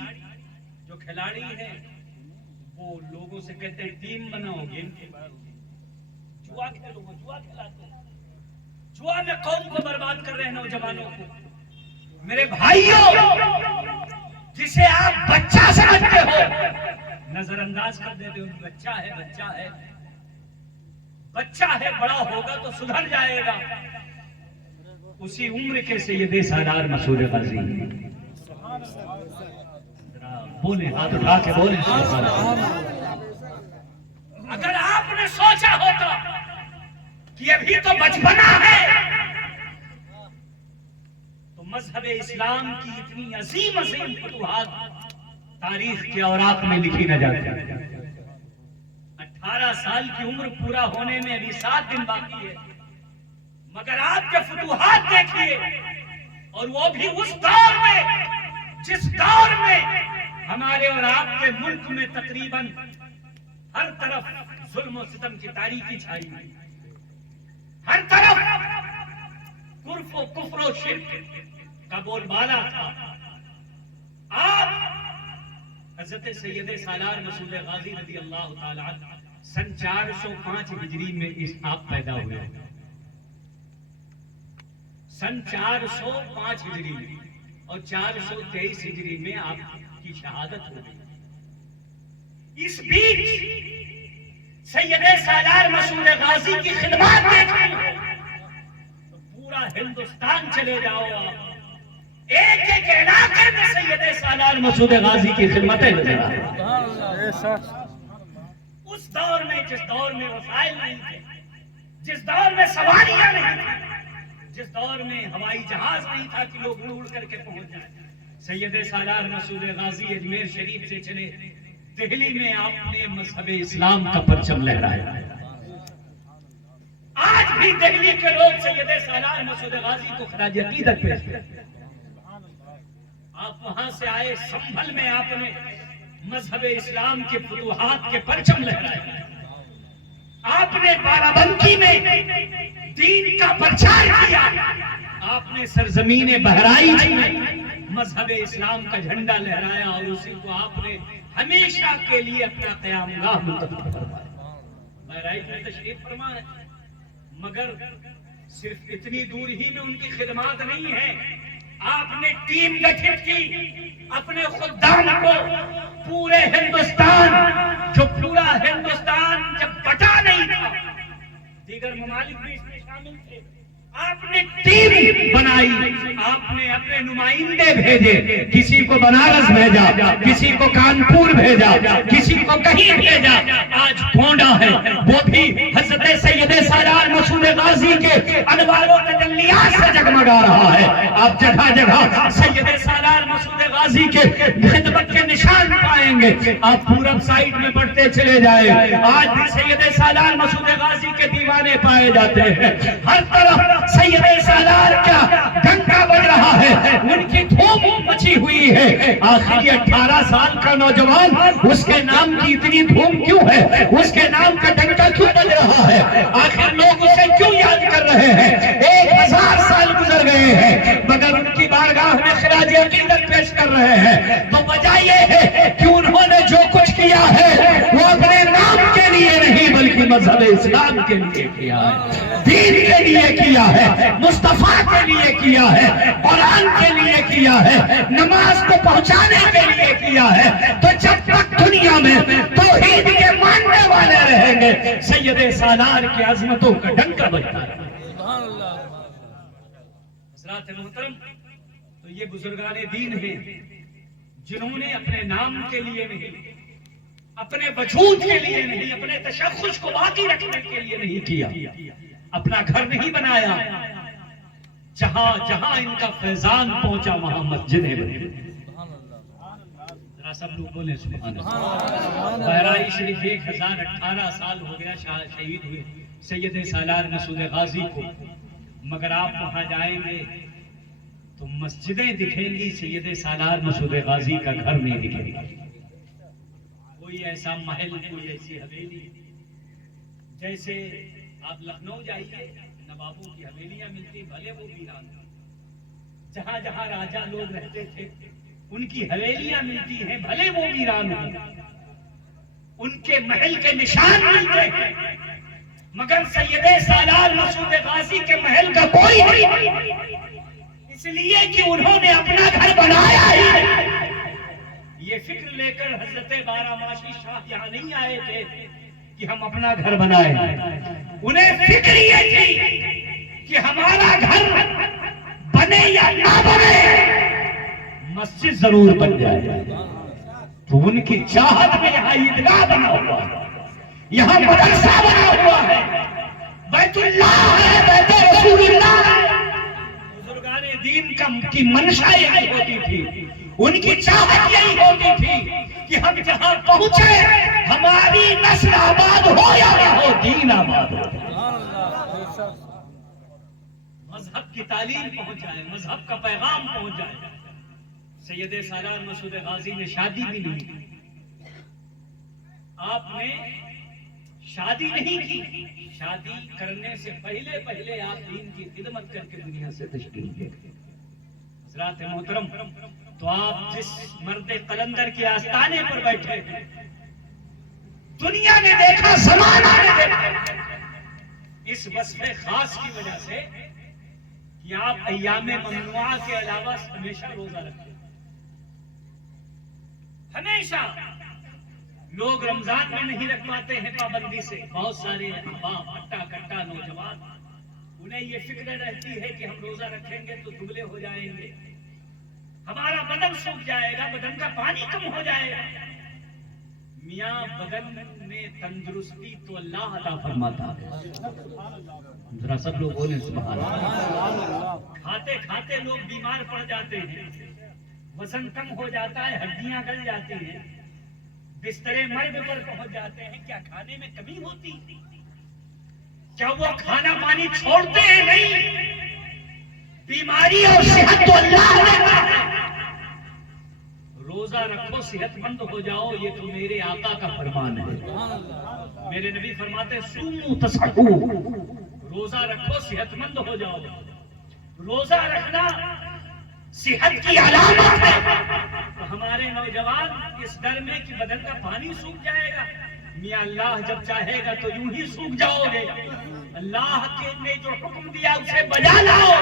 جو کھلاڑی ہے وہ لوگوں سے کہتے ہیں ٹیم بناؤ، گیم کے بعد جوا کھیلو، وہ جوا کھلاتے ہیں، جوا میں قوم کو برباد کر رہے ہیں، نوجوانوں کو. میرے بھائیوں جسے آپ بچہ سمجھتے ہو نظر انداز کر دیتے ہو، بچہ ہے، بچہ ہے، بچہ ہے، بڑا ہوگا تو سدھر جائے گا. اسی عمر کے سید سالار مسعود غازی بولے، ہاتھ اٹھا کے بولے سبحان اللہ. اگر آپ نے سوچا ہوتا کہ ابھی تو بچپنا ہے تو مذہب اسلام کی اتنی عظیم عظیم فتوحات تاریخ کے اوراق میں لکھی نہ جاتی. 18 سال کی عمر پورا ہونے میں ابھی 7 دن باقی ہے، مگر آپ کے فتوحات دیکھیے، اور وہ بھی اس دور میں جس دور میں ہمارے اور آپ کے ملک میں تقریباً ہر طرف ظلم و ستم کی تاریکی چھائی ہوئی، ہر طرف کفر و شرک کا بول بالا تھا. آپ حضرت سید سالار مسعود غازی رضی اللہ تعالی عنہ سن 405 ہجری میں آپ پیدا ہوئے، سن 405 ہجری میں، اور 423 ہجری میں آپ کی شہادت ہو گئی. اس بیچ سید سالار مسعود غازی کی خدمات دیکھیں تو پورا ہندوستان چلے جاؤ، ایک ایک علاقے میں سید سالار مسعود غازی کی خدمتیں نظر آئیں. اس دور میں جس دور میں وسائل نہیں تھے، جس دور میں سواریاں نہیں تھی، جس دور میں ہوائی جہاز نہیں تھا کہ لوگ اڑ کر کے پہنچ جائیں، سید سالار مسعود غازی اجمیر شریف سے چلے دہلی میں آپ نے مذہب اسلام کا پرچم لہرایا۔ آج بھی دہلی کے لوگ سید سالار مسعود غازی کو خراج عقیدت پیش کرتے ہیں۔ آپ وہاں سے آئے، سنبھل میں آپ نے مذہب اسلام کے فتوحات کے پرچم لہرائے، آپ نے بارہ بنکی میں دین کا پرچار کیا، آپ نے سرزمین بہرائچ میں مذہب اسلام کا جھنڈا لہرایا، اور اسی کو آپ نے ہمیشہ کے لیے اپنا قیام گاہ منتخب کروایا۔ بہرائچ میں تشریف فرما ہے، مگر صرف اتنی دور ہی میں ان کی خدمات نہیں ہے، آپ نے ٹیم گٹھت کی، اپنے خدام کو پورے ہندوستان، جو پورا ہندوستان جب بٹا نہیں تھا، دیگر ممالک بھی اس میں شامل تھے، آپ نے ٹیم بنائی، آپ نے اپنے نمائندے بھیجے، کسی کو بنارس بھیجا، کسی کو کانپور بھیجا، کسی کو کہیں بھیجا۔ آج گونڈا ہے، وہ بھی حضرت سید سالار مسعود غازی کے انوار و تجلیات سے جگمگا رہا ہے۔ آپ جگہ جگہ سید سالار مسعود غازی کے خدمت کے نشان پائیں گے۔ آپ پورب سائیڈ میں بڑھتے چلے جائیں، آج بھی سید سالار مسعود غازی کے دیوانے پائے جاتے ہیں، ہر طرف سید سالار کا ڈنکا بج رہا ہے، ان کی دھوم مچی ہوئی ہے۔ آخر یہ 18 سال کا نوجوان، اس کے نام کی اتنی دھوم کیوں ہے؟ اس کے نام کا ڈنکا کیوں بج رہا ہے؟ آخر لوگ اسے کیوں یاد کر رہے ہیں؟ 1000 سال گزر گئے ہیں مگر ان کی بارگاہ میں خراج عقیدت پیش کر رہے ہیں، تو وجہ یہ ہے کہ انہوں نے جو کچھ کیا ہے وہ اپنے نام کے لیے نہیں بلکہ مذہب اسلام کے لیے کیا ہے، دین کے لیے کیا ہے، مصطفیٰ کے لیے کیا ہے، قرآن کے لیے کیا ہے، نماز کو پہنچانے کے لیے کیا ہے۔ تو جب تک دنیا میں توحید کے ماننے والے رہیں گے، سید سالار کی عظمتوں کا ڈنکا بجتا ہے۔ حضرات محترم، تو یہ بزرگان دین ہیں جنہوں نے اپنے نام کے لیے نہیں، اپنے وجود کے لیے نہیں، اپنے تشخص کو باقی رکھنے کے لیے نہیں کیا، اپنا گھر نہیں بنایا، جہاں جہاں ان کا فیضان پہنچا وہاں مسجدیں بنی۔ ذرا سب لوگ بولیں سبحان اللہ۔ بہرائچ شریف 1018 سال ہو گیا شہید ہوئے سید سالار مسعود غازی کو، مگر آپ وہاں جائیں گے تو مسجدیں دکھیں گی، سید سالار مسعود غازی کا گھر نہیں دکھے گا۔ کوئی ایسا محل، کوئی ایسی حویلی، جیسے آپ لکھنؤ جائیے نوابوں کی حویلیاں ملتی، بھلے وہ ویران، جہاں جہاں راجہ لوگ رہتے تھے ان کی حویلیاں ملتی ہیں، بھلے وہ ویران ہوں، ان کے محل کے نشان ملتے ہیں، مگر سید سالار مسعود غازی کے محل کا کوئی نہیں، اس لیے کہ انہوں نے اپنا گھر بنایا ہی۔ یہ فکر لے کر حضرت بارہماشی شاہ یہاں نہیں آئے تھے کہ ہم اپنا گھر بنائیں، انہیں فکر یہ تھی کہ ہمارا گھر بنے یا نہ بنے مسجد ضرور بن جائے۔ تو ان کی چاہت میں یہاں عیدگاہ بنا ہوا ہے، یہاں مدرسہ بنا ہوا ہے، بیت اللہ ہے، بیت رسول اللہ ہے۔ بزرگان دین کی منشا یہی ہوتی تھی، ان کی چاہت یہی ہوتی تھی کہ ہم جہاں پہنچے ہماری نسل آباد ہو یا نہ ہو، دین آباد ہو، مذہب کی تعلیم پہنچ جائے، مذہب کا پیغام پہنچ جائے۔ سید سالار مسعود غازی نے شادی بھی نہیں کی، آپ نے شادی نہیں کی، شادی کرنے سے پہلے پہلے آپ دین کی خدمت کر کے دنیا سے تشریف لے گئے۔ حضرات محترم، تو آپ جس مرد قلندر کے آستانے پر بیٹھے، دنیا نے دیکھا، زمانہ نے دیکھا، اس وصف خاص کی وجہ سے کہ آپ ایام ممنوعہ کے علاوہ ہمیشہ روزہ رکھتے، ہمیشہ۔ لوگ رمضان میں نہیں رکھ پاتے ہیں پابندی سے، بہت سارے احباب ہٹا کٹا نوجوان، انہیں یہ فکر رہتی ہے کہ ہم روزہ رکھیں گے تو دبلے ہو جائیں گے، ہمارا بدن سوکھ جائے گا، بدن کا پانی کم ہو جائے گا۔ میاں بدن میں تندرستی تو اللہ عطا فرماتا ہے. ذرا سب لوگ بولیں سبحان اللہ. کھاتے کھاتے لوگ بیمار پڑ جاتے ہیں, وزن کم ہو جاتا ہے, ہڈیاں گل جاتی ہیں, بسترے مرگ پر پہنچ جاتے ہیں. کیا کھانے میں کمی ہوتی؟ کیا وہ کھانا پانی چھوڑتے ہیں؟ نہیں. بیماری اور صحت تو اللہ نے. روزہ رکھو صحت مند ہو جاؤ, یہ تو میرے آقا کا فرمان ہے. میرے نبی فرماتے ہیں سومو تصحو, روزہ رکھو صحت مند ہو جاؤ. روزہ رکھنا صحت کی علامت ہے. تو ہمارے نوجوان اس ڈر میں کہ بدن کا پانی سوکھ جائے گا. میاں اللہ جب چاہے گا تو یوں ہی سوکھ جاؤ گے. اللہ کے نے جو حکم دیا اسے بجا لاؤ.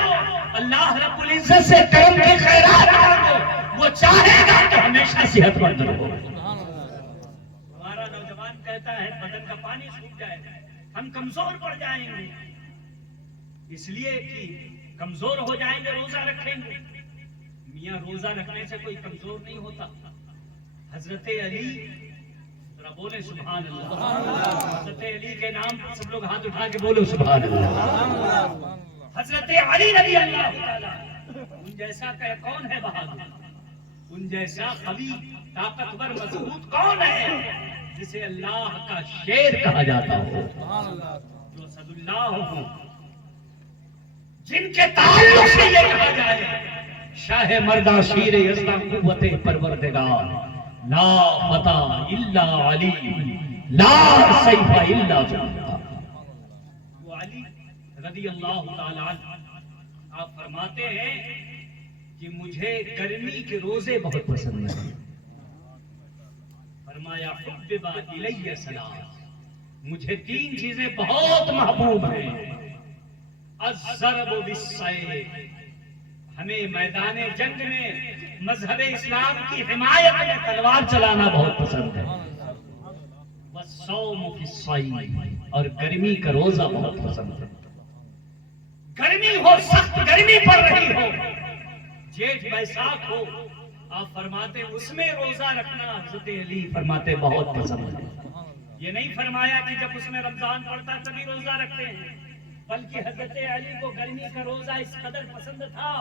اللہ رب العزت سے کرم کی خیرات مانگو, وہ چاہے گا تو ہمیشہ صحت مند رہو. ہمارا نوجوان کہتا ہے بدن کا پانی سوکھ جائے گا, ہم کمزور پڑ جائیں گے. اس لیے کہ کمزور ہو جائیں گے روزہ رکھیں گے. میاں روزہ رکھنے سے کوئی کمزور نہیں ہوتا. حضرت علی, ذرا بولے سبحان اللہ. حضرت علی کے نام پر سب لوگ ہاتھ اٹھا کے بولو سبحان اللہ. حضرت علی رضی اللہ تعالی, ان جیسا کون ہے بہادر, ان جیسا قوی طاقتور مضبوط کون ہے جسے اللہ کا شیر کہا جاتا ہو, جو صد اللہ ہو, جن کے تعلق سے یہ کہا جائے شاہ مردہ شیر یزداں قوت پروردگار, لا فتح الا علی, لا سیف الا ذوالفقار. وہ علی رضی اللہ تعالی عنہ آپ فرماتے ہیں کہ مجھے گرمی کے روزے بہت پسند ہیں. فرمایا حبب الی ثلاث, مجھے 3 چیزیں بہت محبوب ہیں. الضرب بالسیف, ہمیں میدان جنگ میں مذہب اسلام کی حمایت میں تلوار چلانا بہت پسند ہے. والصوم فی الصیف, اور گرمی کا روزہ بہت پسند ہے. گرمی ہو, سخت گرمی پڑ رہی ہو, جیٹھ بیساکھ ہو, آپ فرماتے اس میں روزہ رکھنا حضرت علی فرماتے بہت پسند ہے. یہ نہیں فرمایا کہ جب اس میں رمضان پڑتا تبھی روزہ رکھتے ہیں, بلکہ حضرت علی کو گرمی کا روزہ اس قدر پسند تھا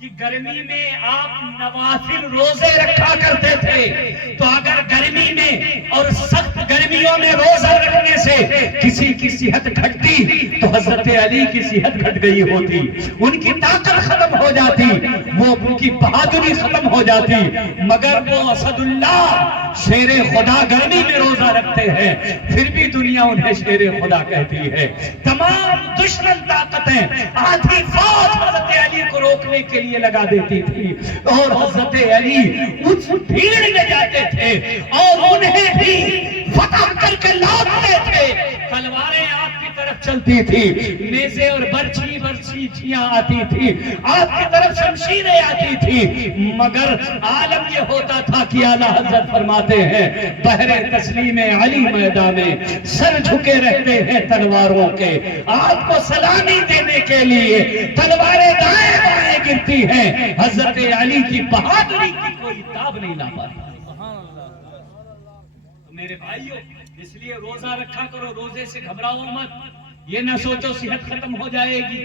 کہ گرمی میں آپ نوافل روزے رکھا کرتے تھے. تو اگر گرمی میں اور سخت گرمیوں میں روزہ رکھنے سے کسی کی صحت گھٹتی تو حضرت علی کی صحت گھٹ گئی ہوتی, ان کی طاقت ختم ہو جاتی, وہ ان کی بہادری ختم ہو جاتی. مگر وہ اسد اللہ شیر خدا گرمی میں روزہ رکھتے ہیں, پھر بھی دنیا انہیں شیر خدا کہتی ہے. تمام دشمن طاقتیں آدھی فوج حضرت علی کو روکنے کے لیے لگا دیتی تھی, اور حضرت علی اس بھیڑ میں جاتے تھے اور انہیں بھی فتح کر کے لوٹتے تھے. تلواریں آپ کی طرف چلتی تھی, نیزے اور برچھیاں آتی تھی, آپ کی طرف شمشیریں آتی تھی, مگر عالم یہ ہوتا تھا کہ اعلیٰ حضرت فرماتے ہیں بحر تسلیم علی میدان میں سر جھکے رہتے ہیں تلواروں کے. آپ کو سلامی دینے کے لیے تلواریں دائیں بائیں گرتی ہیں, حضرت علی کی بہادری کی کوئی تاب نہیں لا پاتی. میرے بھائیوں, اس لیے روزہ رکھا کرو, روزے سے گھبراؤ مت. یہ نہ سوچو صحت ختم ہو جائے گی.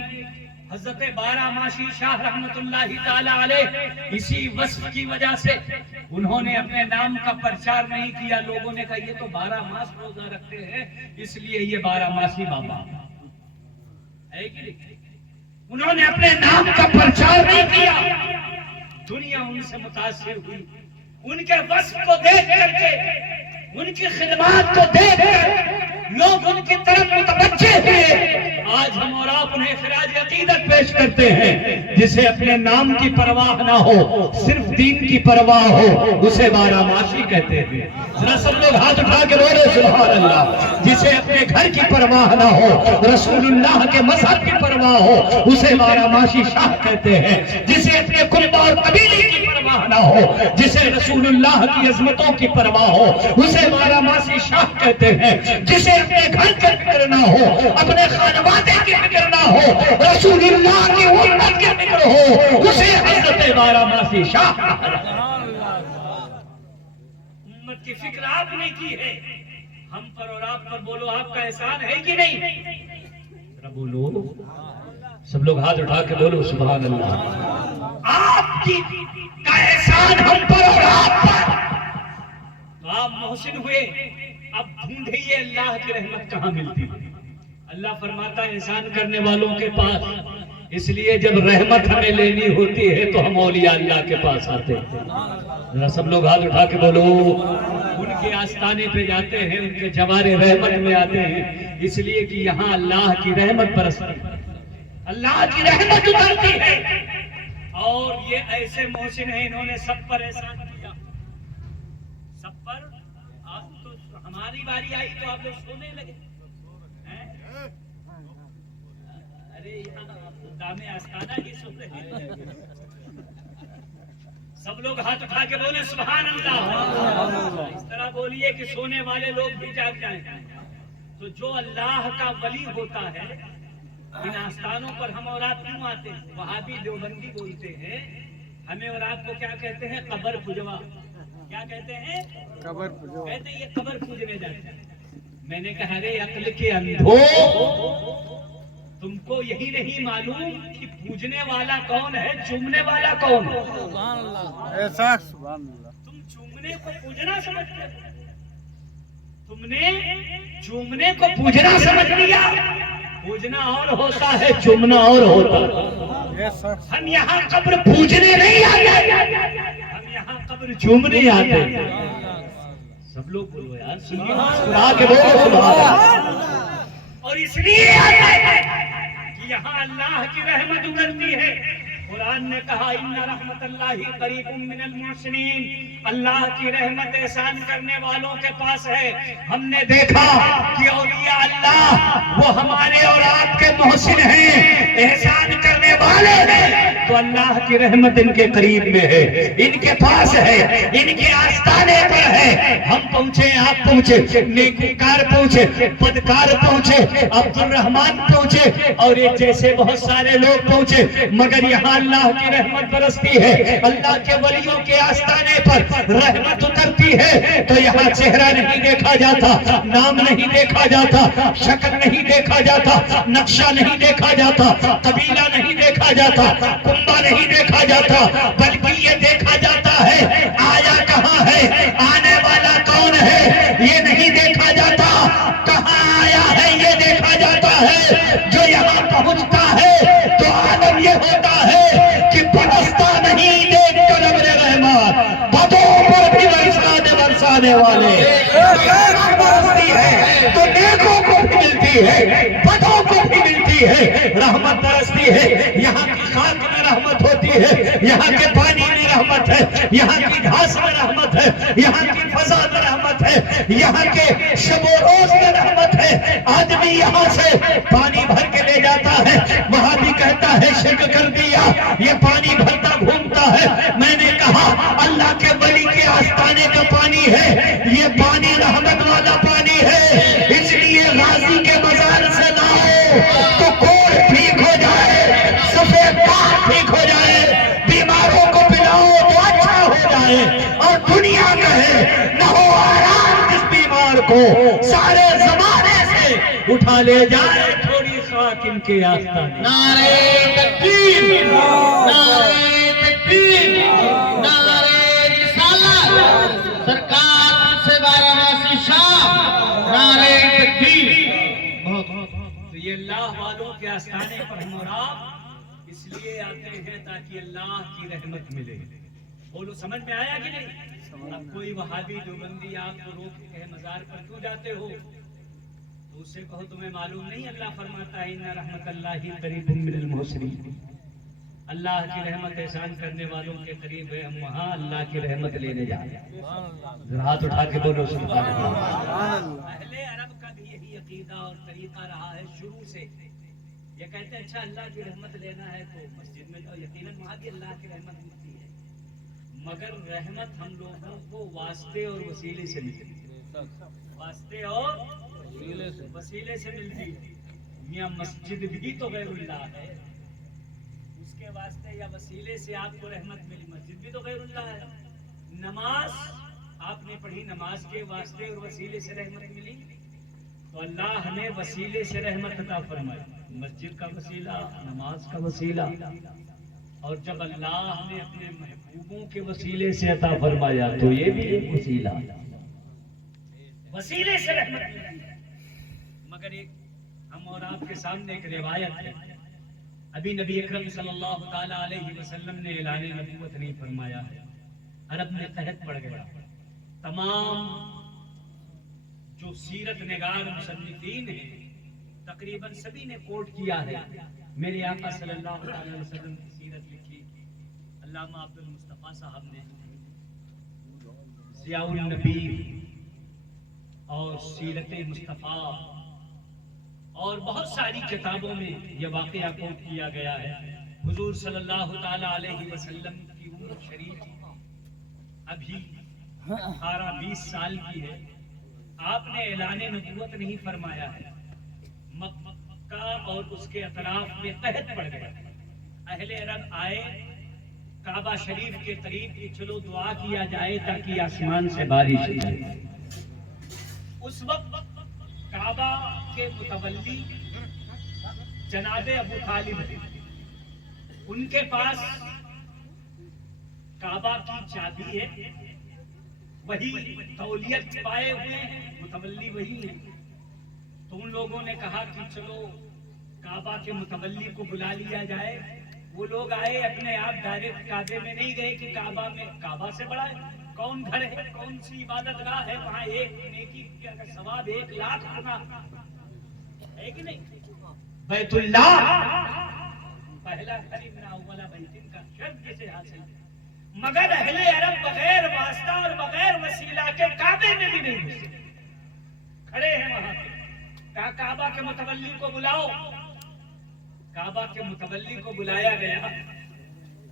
حضرت بارہ ماشی شاہ رحمت اللہ تعالی علیہ اسی وصف کی وجہ سے انہوں نے اپنے نام کا پرچار نہیں کیا. لوگوں نے کہا یہ تو 12 ماس روزہ رکھتے ہیں اس لیے یہ 12 ماسی بابا ہے کہ نہیں. انہوں نے اپنے نام کا پرچار نہیں کیا. دنیا ان سے متاثر ہوئی, ان کے وصف کو دیکھ کر کے, ان کی خدمات کو دیکھ کر لوگ ان کی طرف متوجہ ہوئے. آج ہم اور آپ انہیں خراج عقیدت پیش کرتے ہیں. جسے اپنے نام کی پرواہ نہ ہو, صرف دین کی پرواہ ہو, اسے 12 ماشی کہتے ہیں. ذرا سب لوگ ہاتھ اٹھا کے بولے سبحان اللہ. جسے اپنے گھر کی پرواہ نہ ہو, رسول اللہ کے مذہب کی پرواہ ہو, اسے 12 ماشی شاہ کہتے ہیں. جسے اپنے قرب اور قبیلے کی پرواہ نہ ہو, جسے رسول اللہ کی عظمتوں کی پرواہ ہو, اسے 12 ماسی شاہ کہتے ہیں. جسے اپنے گھر کی فکر نہ ہو, اپنے خانوادے کی فکر نہ ہو, رسول اللہ کی امت کی فکر ہو, اسے حضرت 12 ماسی شاہ. عصمت کی فکر آپ نے کی ہے، ہم پر اور آپ پر بولو آپ کا احسان ہے کہ نہیں؟ ذرا بولو، سب لوگ ہاتھ اٹھا کے بولو سبحان اللہ۔ آپ کی کا احسان ہم پر اور آپ پر، تو آپ محسن ہوئے، اب ڈھونڈیے اللہ کی رحمت کہاں ملتی ہے۔ اللہ فرماتا ہے احسان کرنے والوں کے پاس، اس لیے جب رحمت ہمیں لینی ہوتی ہے تو ہم اولیاء اللہ کے پاس آتے ہیں۔ ذرا سب لوگ ہاتھ اٹھا کے بولو، ان کے آستانے پہ جاتے ہیں، ان کے جوارے رحمت میں آتے ہیں، اس لیے کہ یہاں اللہ کی رحمت برستی ہے، اللہ کی رحمت اترتی ہے۔ اور یہ ایسے محسن ہیں، انہوں نے سب پر احسان کیا، سب پر۔ اب تو ہماری باری آئی تو آپ لوگ سونے لگے۔ ارے یہاں دامے آستانہ ہی سن رہے ہیں۔ سب لوگ ہاتھ اٹھا کے بولے سبحان اللہ۔ اس طرح بولیے کہ سونے والے لوگ بھی جاگ جائیں۔ تو جو اللہ کا ولی ہوتا ہے، ان آستانوں پر ہم اور آپ کیوں آتے ہیں؟ وہابی دیوبندی بولتے ہیں، ہمیں اور آپ کو کیا کہتے ہیں؟ قبر پجوا۔ کیا کہتے ہیں؟ قبر پجوا۔ کہتے ہیں یہ قبر پوجنے جاتے ہیں۔ میں نے کہا رے عقل کے اندھو، تم کو یہی نہیں معلوم کہ پوجنے والا کون ہے، چومنے والا کون ہے؟ سبحان اللہ، ایسا سبحان اللہ۔ تم چومنے کو پوجنا سمجھتے ہو، تم نے چومنے کو پوجنا سمجھ لیا۔ پوجنا اور ہوتا ہے، چومنا اور ہوتا ہے۔ ہم یہاں قبر پوجنے نہیں آتے، ہم یہاں قبر چومنے آتے ہیں۔ سب لوگ بولو یار، سنیے کے بولو سبحان اللہ۔ اور اس لیے آتے ہیں کہ یہاں اللہ کی رحمت اترتی ہے۔ قرآن نے کہا ان رحمت اللہ قریب من المحسنین، اللہ کی رحمت احسان کرنے والوں کے پاس ہے۔ ہم نے دیکھا کہ اولیاء اللہ وہ ہمارے اور آپ کے محسن ہیں، احسان کرنے والے ہیں، تو اللہ کی رحمت ان کے قریب میں ہے، ان کے پاس ہے، ان کے آستانے پر ہے۔ ہم پہنچے، آپ پہنچے، نیکوکار پہنچے، بدکار پہنچے، عبد الرحمان پہنچے، اور یہ جیسے بہت سارے لوگ پہنچے، مگر یہاں اللہ کی رحمت برستی ہے۔ اللہ کے ولیوں کے آستانے پر رحمت اترتی ہے تو یہاں چہرہ نہیں دیکھا جاتا، نام نہیں دیکھا جاتا، شکل نہیں دیکھا جاتا، نقشہ نہیں دیکھا جاتا، قبیلہ نہیں دیکھا جاتا، کنبہ نہیں دیکھا جاتا، بلکہ یہ دیکھا جاتا ہے آیا کہاں ہے، آنے والا کون ہے، یہ نہیں دیکھا جاتا، کہاں آیا ہے یہ دیکھا جاتا ہے۔ جو یہاں پہنچتا ہے تو عالم یہ ہوتا ہے کہ برستا نہیں دیکھ کر ابر رحمت، بدوں پر بھی برسانے والے، برستی ہے تو نیکوں کو بھی ملتی ہے، بدوں کو بھی ملتی ہے، رحمت برستی ہے۔ یہاں کی خاک میں رحمت ہوتی ہے، یہاں کے پانی میں رحمت ہے، یہاں کی گھاس میں رحمت ہے، یہاں کی فضا میں رحمت ہے، یہاں کے شب و روز میں رحمت ہے۔ آدمی یہاں سے پانی بھر کے لے جاتا ہے، وہاں بھی کہتا ہے شرک کر دیا، یہ پانی بھرتا گھومتا ہے۔ میں نے کہا اللہ کے ولی کے آستانے کا پانی ہے، یہ پانی رحمت والا پانی ہے، اس لیے غازی کے مزار سے لاؤ تو کوڑ ٹھیک ہو جائے، سفید کاٹ ٹھیک ہو جائے، بیماروں کو پلاؤ تو اچھا ہو جائے، اور دنیا کہے نہ ہو آرام جس بیمار کو، سارے زمانے سے اٹھا لے جائے تھوڑی خاک ان کے آستانے۔ نعرہ تکبیر، نعرہ تکبیر، نعرہ رسالت، سرکار سے بارہماسی شاہ، نعرہ تکبیر۔ تو یہ اللہ والوں کے آستانے پر ہم اور آپ اس لیے آتے ہیں تاکہ اللہ کی رحمت ملے۔ بولو سمجھ میں آیا کہ نہیں؟ اب کوئی وہابی دیوبندی آپ کو روک کے کہے مزار پر کیوں جاتے ہو، تو اس سے کہو تمہیں معلوم نہیں اللہ فرماتا ہے ان رحمت اللہ قریب من المحسنین، اللہ کی رحمت احسان کرنے والوں کے قریب ہے، ہم وہاں اللہ کی رحمت لینے جا رہے ہیں۔ ہاتھ اٹھا کے بولو سبحان اللہ۔ اہل عرب کا بھی یہی عقیدہ اور طریقہ رہا ہے شروع سے، یہ کہتے ہیں اچھا اللہ کی رحمت لینا ہے تو مسجد میں جاؤ، یقیناً وہاں بھی اللہ کی رحمت ملتی ہے، مگر رحمت ہم لوگوں کو واسطے اور وسیلے سے ملتی ہے، واسطے اور وسیلے سے ملتی ہے۔ میاں مسجد بھی تو غیر اللہ ہے، اس کے واسطے یا وسیلے سے آپ کو رحمت ملی، مسجد بھی تو غیر اللہ ہے۔ نماز آپ نے پڑھی نماز کے واسطے اور وسیلے سے رحمت ملی، تو اللہ نے وسیلے سے رحمت عطا فرمائی، مسجد کا وسیلہ، نماز کا وسیلہ، اور جب اللہ نے اپنے محبوبوں کے وسیلے سے عطا فرمایا تو یہ بھی ایک وسیلہ، وسیلے سے رحمت ملی۔ مگر ایک ہم اور آپ کے سامنے ایک روایت ہے، ابھی نبی اکرم صلی اللہ تعالی علیہ وسلم نے اعلان نبوت نہیں فرمایا ہے، عرب میں قحط پڑ گیا، تمام جو سیرت نگار مصنفین ہیں تقریباً سبھی نے کوٹ کیا ہے، میرے آقا صلی اللہ علیہ وسلم کی سیرت لکھی علامہ عبد المصطفیٰ صاحب نے، ضیاء النبی اور سیرت مصطفیٰ اور بہت ساری کتابوں میں یہ واقعہ کوٹ کیا گیا ہے۔ حضور صلی اللہ تعالی علیہ وسلم کی عمر شریف ابھی 18-20 سال کی ہے، آپ نے اعلان نبوت نہیں فرمایا ہے، مکہ اور اس کے اطراف میں قحط پڑ گیا، اہل عرب آئے کعبہ شریف کے قریب کہ چلو دعا کیا جائے تاکہ آسمان سے بارش ہو جائے۔ اس وقت کعبہ کے متولی جناب ابو طالب ہیں، ان کے پاس کعبہ کی چابی ہے، وہی تولیت پائے ہوئے ہیں، متولی وہی ہیں، تو ان لوگوں نے کہا کہ چلو کعبہ کے متولی کو بلا لیا جائے۔ وہ لوگ آئے، اپنے آپ ڈائریکٹ کعبے میں نہیں گئے کہ کعبہ میں، کعبہ سے بڑا کون گھر ہے، کون سی عبادت گاہ ہے، وہاں ایک نیکی کا ثواب 1,00,000 گنا ہے کہ نہیں؟ بیت اللہ پہلا گھر ابن اولا بیتن کا شرط جسے حاصل ہے، مگر اہل عرب بغیر واسطہ اور بغیر وسیلہ کے کعبے میں بھی نہیں گھسے، کھڑے ہیں وہاں پہ، کہا کعبہ کے متولی کو بلاؤ۔ کعبہ کے متولی کو بلایا گیا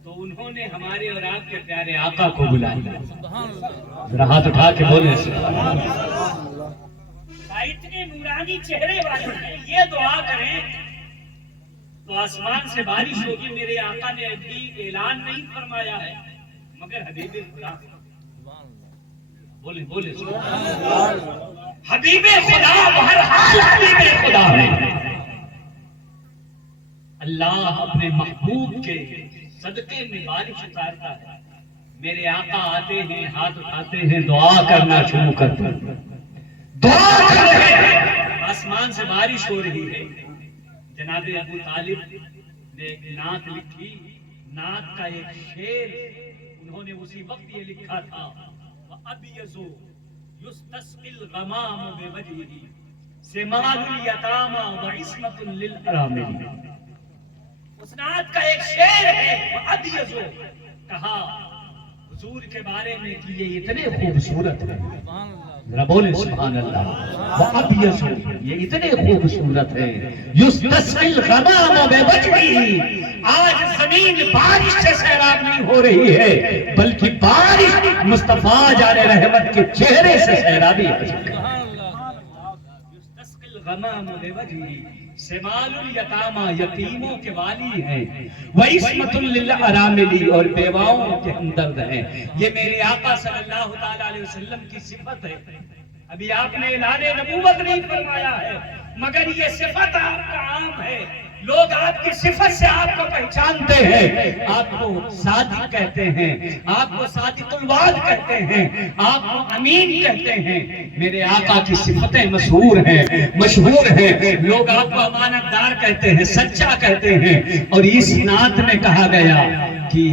تو انہوں نے ہمارے اور آپ کے پیارے آقا کو بلایا، ذرا ہاتھ اٹھا کے بولے سبحان اللہ۔ اتنے نورانی چہرے والے ہیں، یہ دعا کریں تو آسمان سے بارش ہوگی۔ میرے آقا نے ابھی اعلان نہیں فرمایا ہے، مگر حبیب خدا، بولے بولے حبیب خدا، بہرحال حبیب خدا ہے۔ اللہ اپنے محبوب کے صدقے میں بارش اتارتا ہے، میرے آقا آتے ہیں، ہاتھ اٹھاتے ہیں، دعا کرنا شروع کرتے ہیں، دعا کر رہے ہیں، آسمان سے بارش ہو رہی ہے۔ جناب ابو طالب نے ایک نعت لکھی، نعت کا ایک شعر انہوں نے اسی وقت یہ لکھا تھا، وَأَبْيَضُ يُسْتَسْقِي الْغَمَامُ بِوَجْهِهِ سِمَالُ الْيَتَامَى وَعِصْمَةٌ لِلْأَرَامِلِ۔ اس نعت کا ایک شعر ہے، وَأَبْيَضُ، کہا حضور کے بارے میں کہ یہ اتنے خوبصورت ہیں، ذرا بولے سبحان اللہ، وَأَبْيَضُ، یہ اتنے خوبصورت ہیں، يُسْتَسْقِي الْغَمَامُ بِوَجْهِهِ، آج زمین بارش سے سیراب نہیں ہو رہی ہے بلکہ بارش مصطفیٰ جان رحمت کے چہرے سے سیرابی ہے۔ يُسْتَسْقِي الْغَمَامُ بِوَجْهِهِ سمال الیتامہ، یتیموں کے والی ہیں، وعصمۃ للارامل، اور بیواؤں کے ہمدرد ہیں۔ یہ میرے آقا صلی اللہ تعالی علیہ وسلم کی صفت ہے۔ ابھی آپ نے اعلان نبوت نہیں فرمایا ہے، مگر یہ صفت آپ کا عام ہے، لوگ آپ کی صفت سے آپ کو پہچانتے ہیں، آپ کو صادق کہتے ہیں، آپ کو صادق الوعد کہتے ہیں، آپ کو امین کہتے ہیں۔ میرے آقا کی صفتیں مشہور ہیں، لوگ آپ کو امانت دار کہتے ہیں، سچا کہتے ہیں۔ اور اس نعت میں کہا گیا کہ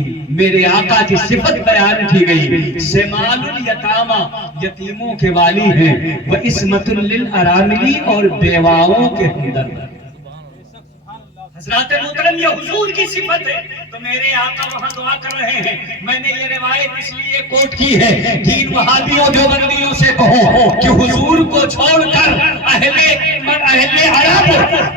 میرے آقا کی صفت بیان کی گئی، سمال الیتامہ، یتیموں کے والی ہیں، وعصمۃ للارامل، اور بیواؤں کے ہمدرد۔ حضرات محترم، یہ حضور کی صفت ہے، تو میرے آقا وہاں دعا کر رہے ہیں۔ میں نے یہ روایت اس لیے کوٹ کی ہے کہ ان وہابیوں دیوبندیوں سے کہو کہ حضور کو چھوڑ کر اہل عرب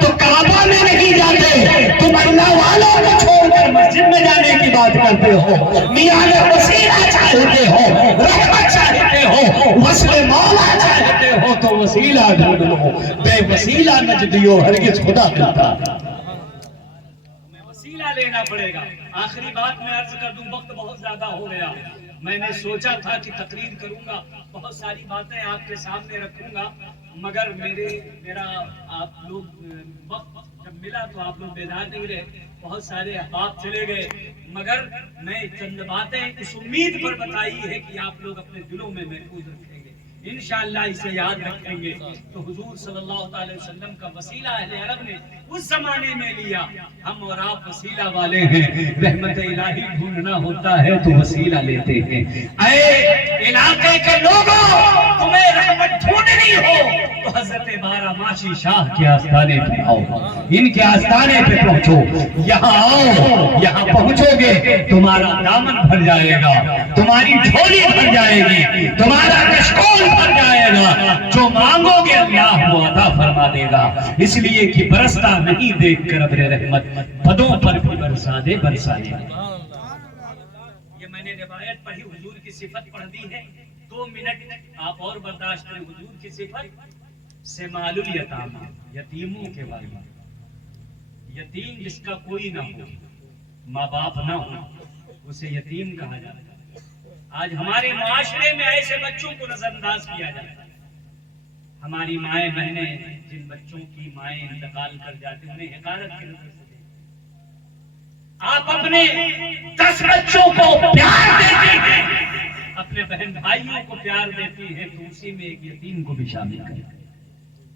تو کعبہ میں نہیں جاتے، تم اللہ والوں کو چھوڑ کر مسجد میں جانے کی بات کرتے ہو، میاں وسیلہ چاہتے ہو، رحمت چاہتے ہو، وصل مولا چاہتے ہو تو وسیلہ ڈھونڈ لو، بے وسیلہ نجدیو ہرگز خدا ملتا۔ لینا پڑے گا۔ آخری بات میں عرض کر دوں، وقت بہت زیادہ ہو گیا، میں نے سوچا تھا کہ تقریر کروں گا، بہت ساری باتیں آپ کے سامنے رکھوں گا، مگر میرا آپ لوگ وقت جب ملا تو آپ لوگ بیدار نہیں رہے، بہت سارے احباب چلے گئے، مگر میں چند باتیں اس امید پر بتائی ہے کہ آپ لوگ اپنے دلوں میں محفوظ رکھیں گے، انشاءاللہ اسے یاد رکھیں گے۔ تو حضور صلی اللہ علیہ وسلم کا وسیلہ اہل عرب نے اس زمانے میں لیا، ہم اور آپ وسیلہ والے ہیں، رحمت الہی ڈھونڈنا ہوتا ہے تو وسیلہ لیتے ہیں۔ اے علاقے کے لوگوں، تمہیں رحمت ڈھونڈنی ہو تو حضرت بارہماشی شاہ کے آستانے پہ آؤ، ان کے آستانے پہ پہنچو، یہاں آؤ، یہاں پہنچو گے تمہارا دامن بھر جائے گا، تمہاری جھولی بھر جائے گی، تمہارا کشکول بھر جائے گا، جو مانگو گے اللہ وہ عطا فرما دے گا، اس لیے کہ برستا نہیں دیکھ کر ابر رحمت، بدوں پر بھی برسا دے برسا دے۔ یہ میں نے روایت پڑھی، حضور کی صفت پڑھ دی ہے، 2 منٹ آپ اور برداشت کریں۔ حضور کی صفت سمال الیتامی، یتیموں کے والد، یتیم جس کا کوئی نہ ہو، ماں باپ نہ ہو، اسے یتیم کہا جاتا ہے۔ آج ہمارے معاشرے میں ایسے بچوں کو نظر انداز کیا جاتا ہے۔ ہماری مائیں بہنیں جن بچوں کی مائیں انتقال کر جاتی ہیں انہیں حقارت کی نظر سے دیکھتے۔ آپ اپنے 10 بچوں کو پیار دیتی ہیں، اپنے بہن بھائیوں کو پیار دیتی ہیں، تو اسی میں ایک یتیم کو بھی شامل کریں۔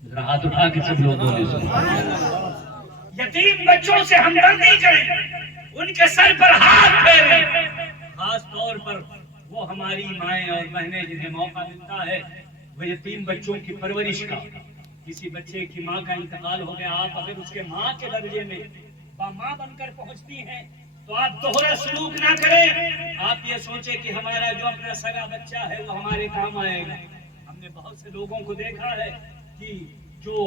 ذرا ہاتھ اٹھا کے سب لوگ بولے سبحان اللہ۔ یتیم بچوں سے ہمدردی کریں، ان کے سر پر ہاتھ پھیریں، خاص طور پر وہ ہماری مائیں اور بہنیں جنہیں موقع ملتا ہے وہ یتیم بچوں کی پرورش کا۔ کسی بچے کی ماں کا انتقال ہو گیا، آپ اگر اس کے ماں کے درجے میں ماں بن کر پہنچتی ہیں تو آپ دوہرا سلوک نہ کریں، آپ یہ سوچیں کہ ہمارا جو اپنا سگا بچہ ہے وہ ہمارے کام آئے گا۔ ہم نے بہت سے لوگوں کو دیکھا ہے کہ جو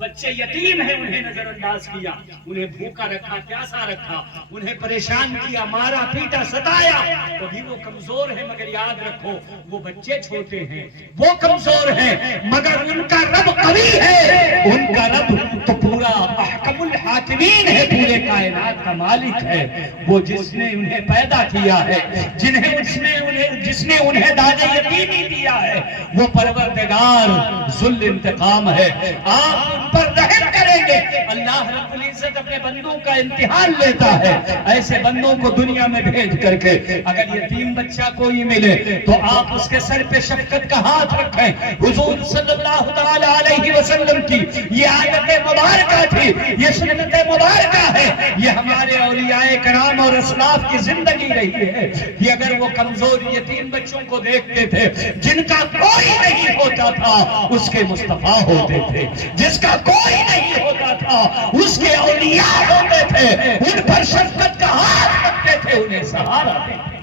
بچے یتیم ہیں انہیں نظر انداز کیا، انہیں بھوکا رکھا، پیاسا رکھا، انہیں پریشان کیا، مارا پیٹا ستایا، کبھی وہ کمزور ہیں مگر یاد رکھو وہ بچے چھوٹے ہیں، وہ کمزور ہیں مگر ان کا رب قوی ہے، ان کا رب تو پورا احکم الحاکمین ہے، پورے کائنات کا مالک ہے، وہ جس نے انہیں پیدا کیا ہے، جس نے انہیں داج یتیمی دیا ہے، وہ پروردگار ذل انتقام ہے۔ آپ ان پر رحم کریں گے، اللہ رب العزت اپنے بندوں کا امتحان لیتا ہے، ایسے بندوں کو دنیا میں بھیج کر کے اگر یتیم بچہ کوئی ملے تو آپ اس کے سر پہ شفقت کا ہاتھ رکھیں۔ حضور صلی اللہ تعالی علیہ وسلم کی یہ عادت مبارکہ تھی، یہ سنت مبارکہ ہے، یہ ہمارے اولیاء کرام اور اسلاف کی زندگی رہی ہے کہ اگر وہ کمزور یتیم بچوں کو دیکھتے تھے جن کا کوئی نہیں ہوتا تھا اس کے مصطفیٰ ہوتے تھے، جس کا کوئی نہیں ہوتا تھا اس کے اولیاء ہوتے تھے، ان پر شفقت کا ہاتھ رکھتے تھے، انہیں سہارا دیتے تھے۔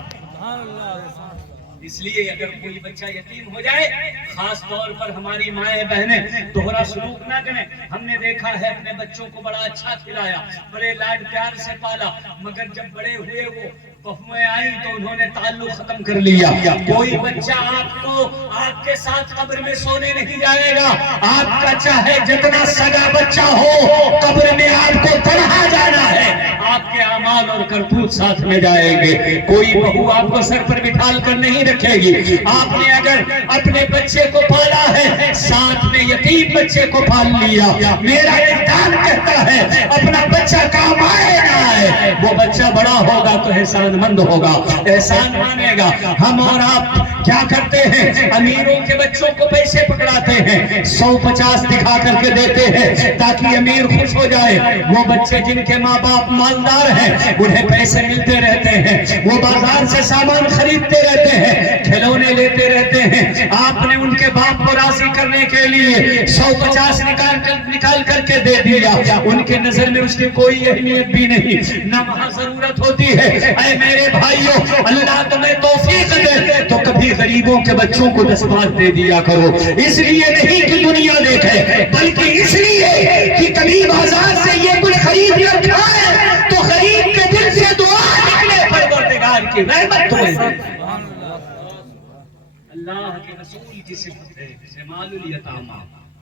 اس لیے اگر کوئی بچہ یتیم ہو جائے، خاص طور پر ہماری مائیں بہنیں دوہرا سلوک نہ کریں۔ ہم نے دیکھا ہے اپنے بچوں کو بڑا اچھا کھلایا، بڑے لاڈ پیار سے پالا، مگر جب بڑے ہوئے وہ بہویں آئیں تو انہوں نے تعلق ختم کر لیا۔ کوئی بچہ آپ کے ساتھ قبر میں سونے نہیں جائے گا، آپ کا چاہے جتنا سگا بچہ ہو قبر میں آپ کو تنہا جانا ہے، آپ کے اعمال اور کرتوت ساتھ میں جائیں گے۔ کوئی بہو آپ کو سر پر بٹھال کر نہیں رکھے گی۔ آپ نے اگر اپنے بچے کو پالا ہے، ساتھ میں یتیم بچے کو پال لیا، میرا احسان کہتا ہے اپنا بچہ کام آئے نہ آئے، وہ بچہ بڑا ہوگا تو احسان مند ہوگا، احسان مانے گا۔ ہم اور آپ کیا کرتے ہیں؟ امیروں کے بچوں کو پیسے پکڑاتے ہیں، 150 دکھا کر کے دیتے ہیں تاکہ امیر خوش ہو جائے۔ وہ بچے جن کے ماں باپ مالدار ہیں انہیں پیسے ملتے رہتے ہیں، وہ بازار سے سامان خریدتے رہتے ہیں، کھلونے لیتے رہتے ہیں۔ آپ نے ان کے باپ کو راضی کرنے کے لیے 150 نکال کر کے دے دیا، ان کے نظر میں اس کی کوئی اہمیت بھی نہیں، نہ وہاں ضرورت ہوتی ہے۔ اے میرے بھائیوں، اللہ تمہیں توفیق دے تو کبھی غریبوں کے بچوں کو دستمال دے دیا کرو، اس لیے نہیں کہ دنیا دیکھے، بلکہ اس لیے کہ کبھی بازار سے یہ کچھ خرید کر کھائے تو غریب کے دل سے دعا نکلے، پروردگار کی رحمت تمہیں دے۔ اللہ کے رسول کی صفت ہے سمال الیتامی،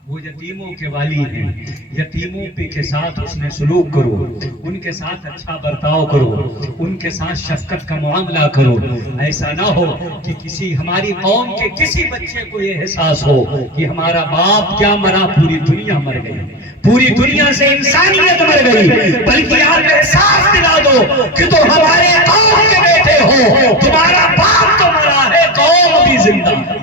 وہ یتیموں کے والی ہیں. یتیموں کے ساتھ حسن سلوک کرو، ان کے ساتھ اچھا برتاؤ کرو، ان کے ساتھ شفقت کا معاملہ کرو. ایسا نہ ہو کہ کسی ہماری قوم کے کسی بچے کو یہ احساس ہو کہ ہمارا باپ کیا مرا، پوری دنیا مر گئی، پوری دنیا سے انسانیت مر گئی. بلکہ آپ احساس دلا دو کہ تم ہمارے قوم کے بیٹے ہو، تمہارا باپ تو مرا ہے، قوم بھی زندہ ہے.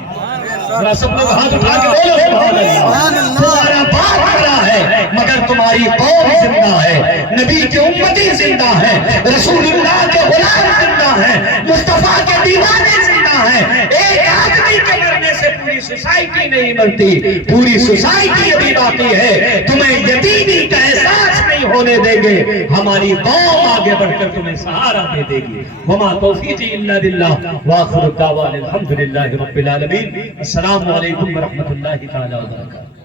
سب لوگ ہاتھ اٹھا کے بولو سبحان اللہ. تمہارا باپ مرا ہے مگر تمہاری قوم زندہ ہے، نبی کے امتی زندہ ہے، رسول اللہ کے غلام زندہ ہے، مصطفیٰ کے دیوانے زندہ ہیں. ایک آدمی کے مرنے سے پوری سوسائٹی نہیں مرتی، پوری سوسائٹی ابھی باقی ہے. تمہیں یتیمی کا احساس نہیں ہونے دیں گے، ہماری قوم آگے بڑھ کر تمہیں سہارا دے دے گی. وما توفیقی الا باللہ وآخر دعوانا الحمدللہ رب العالمین. السلام علیکم ورحمۃ اللہ تعالی وبرکاتہ.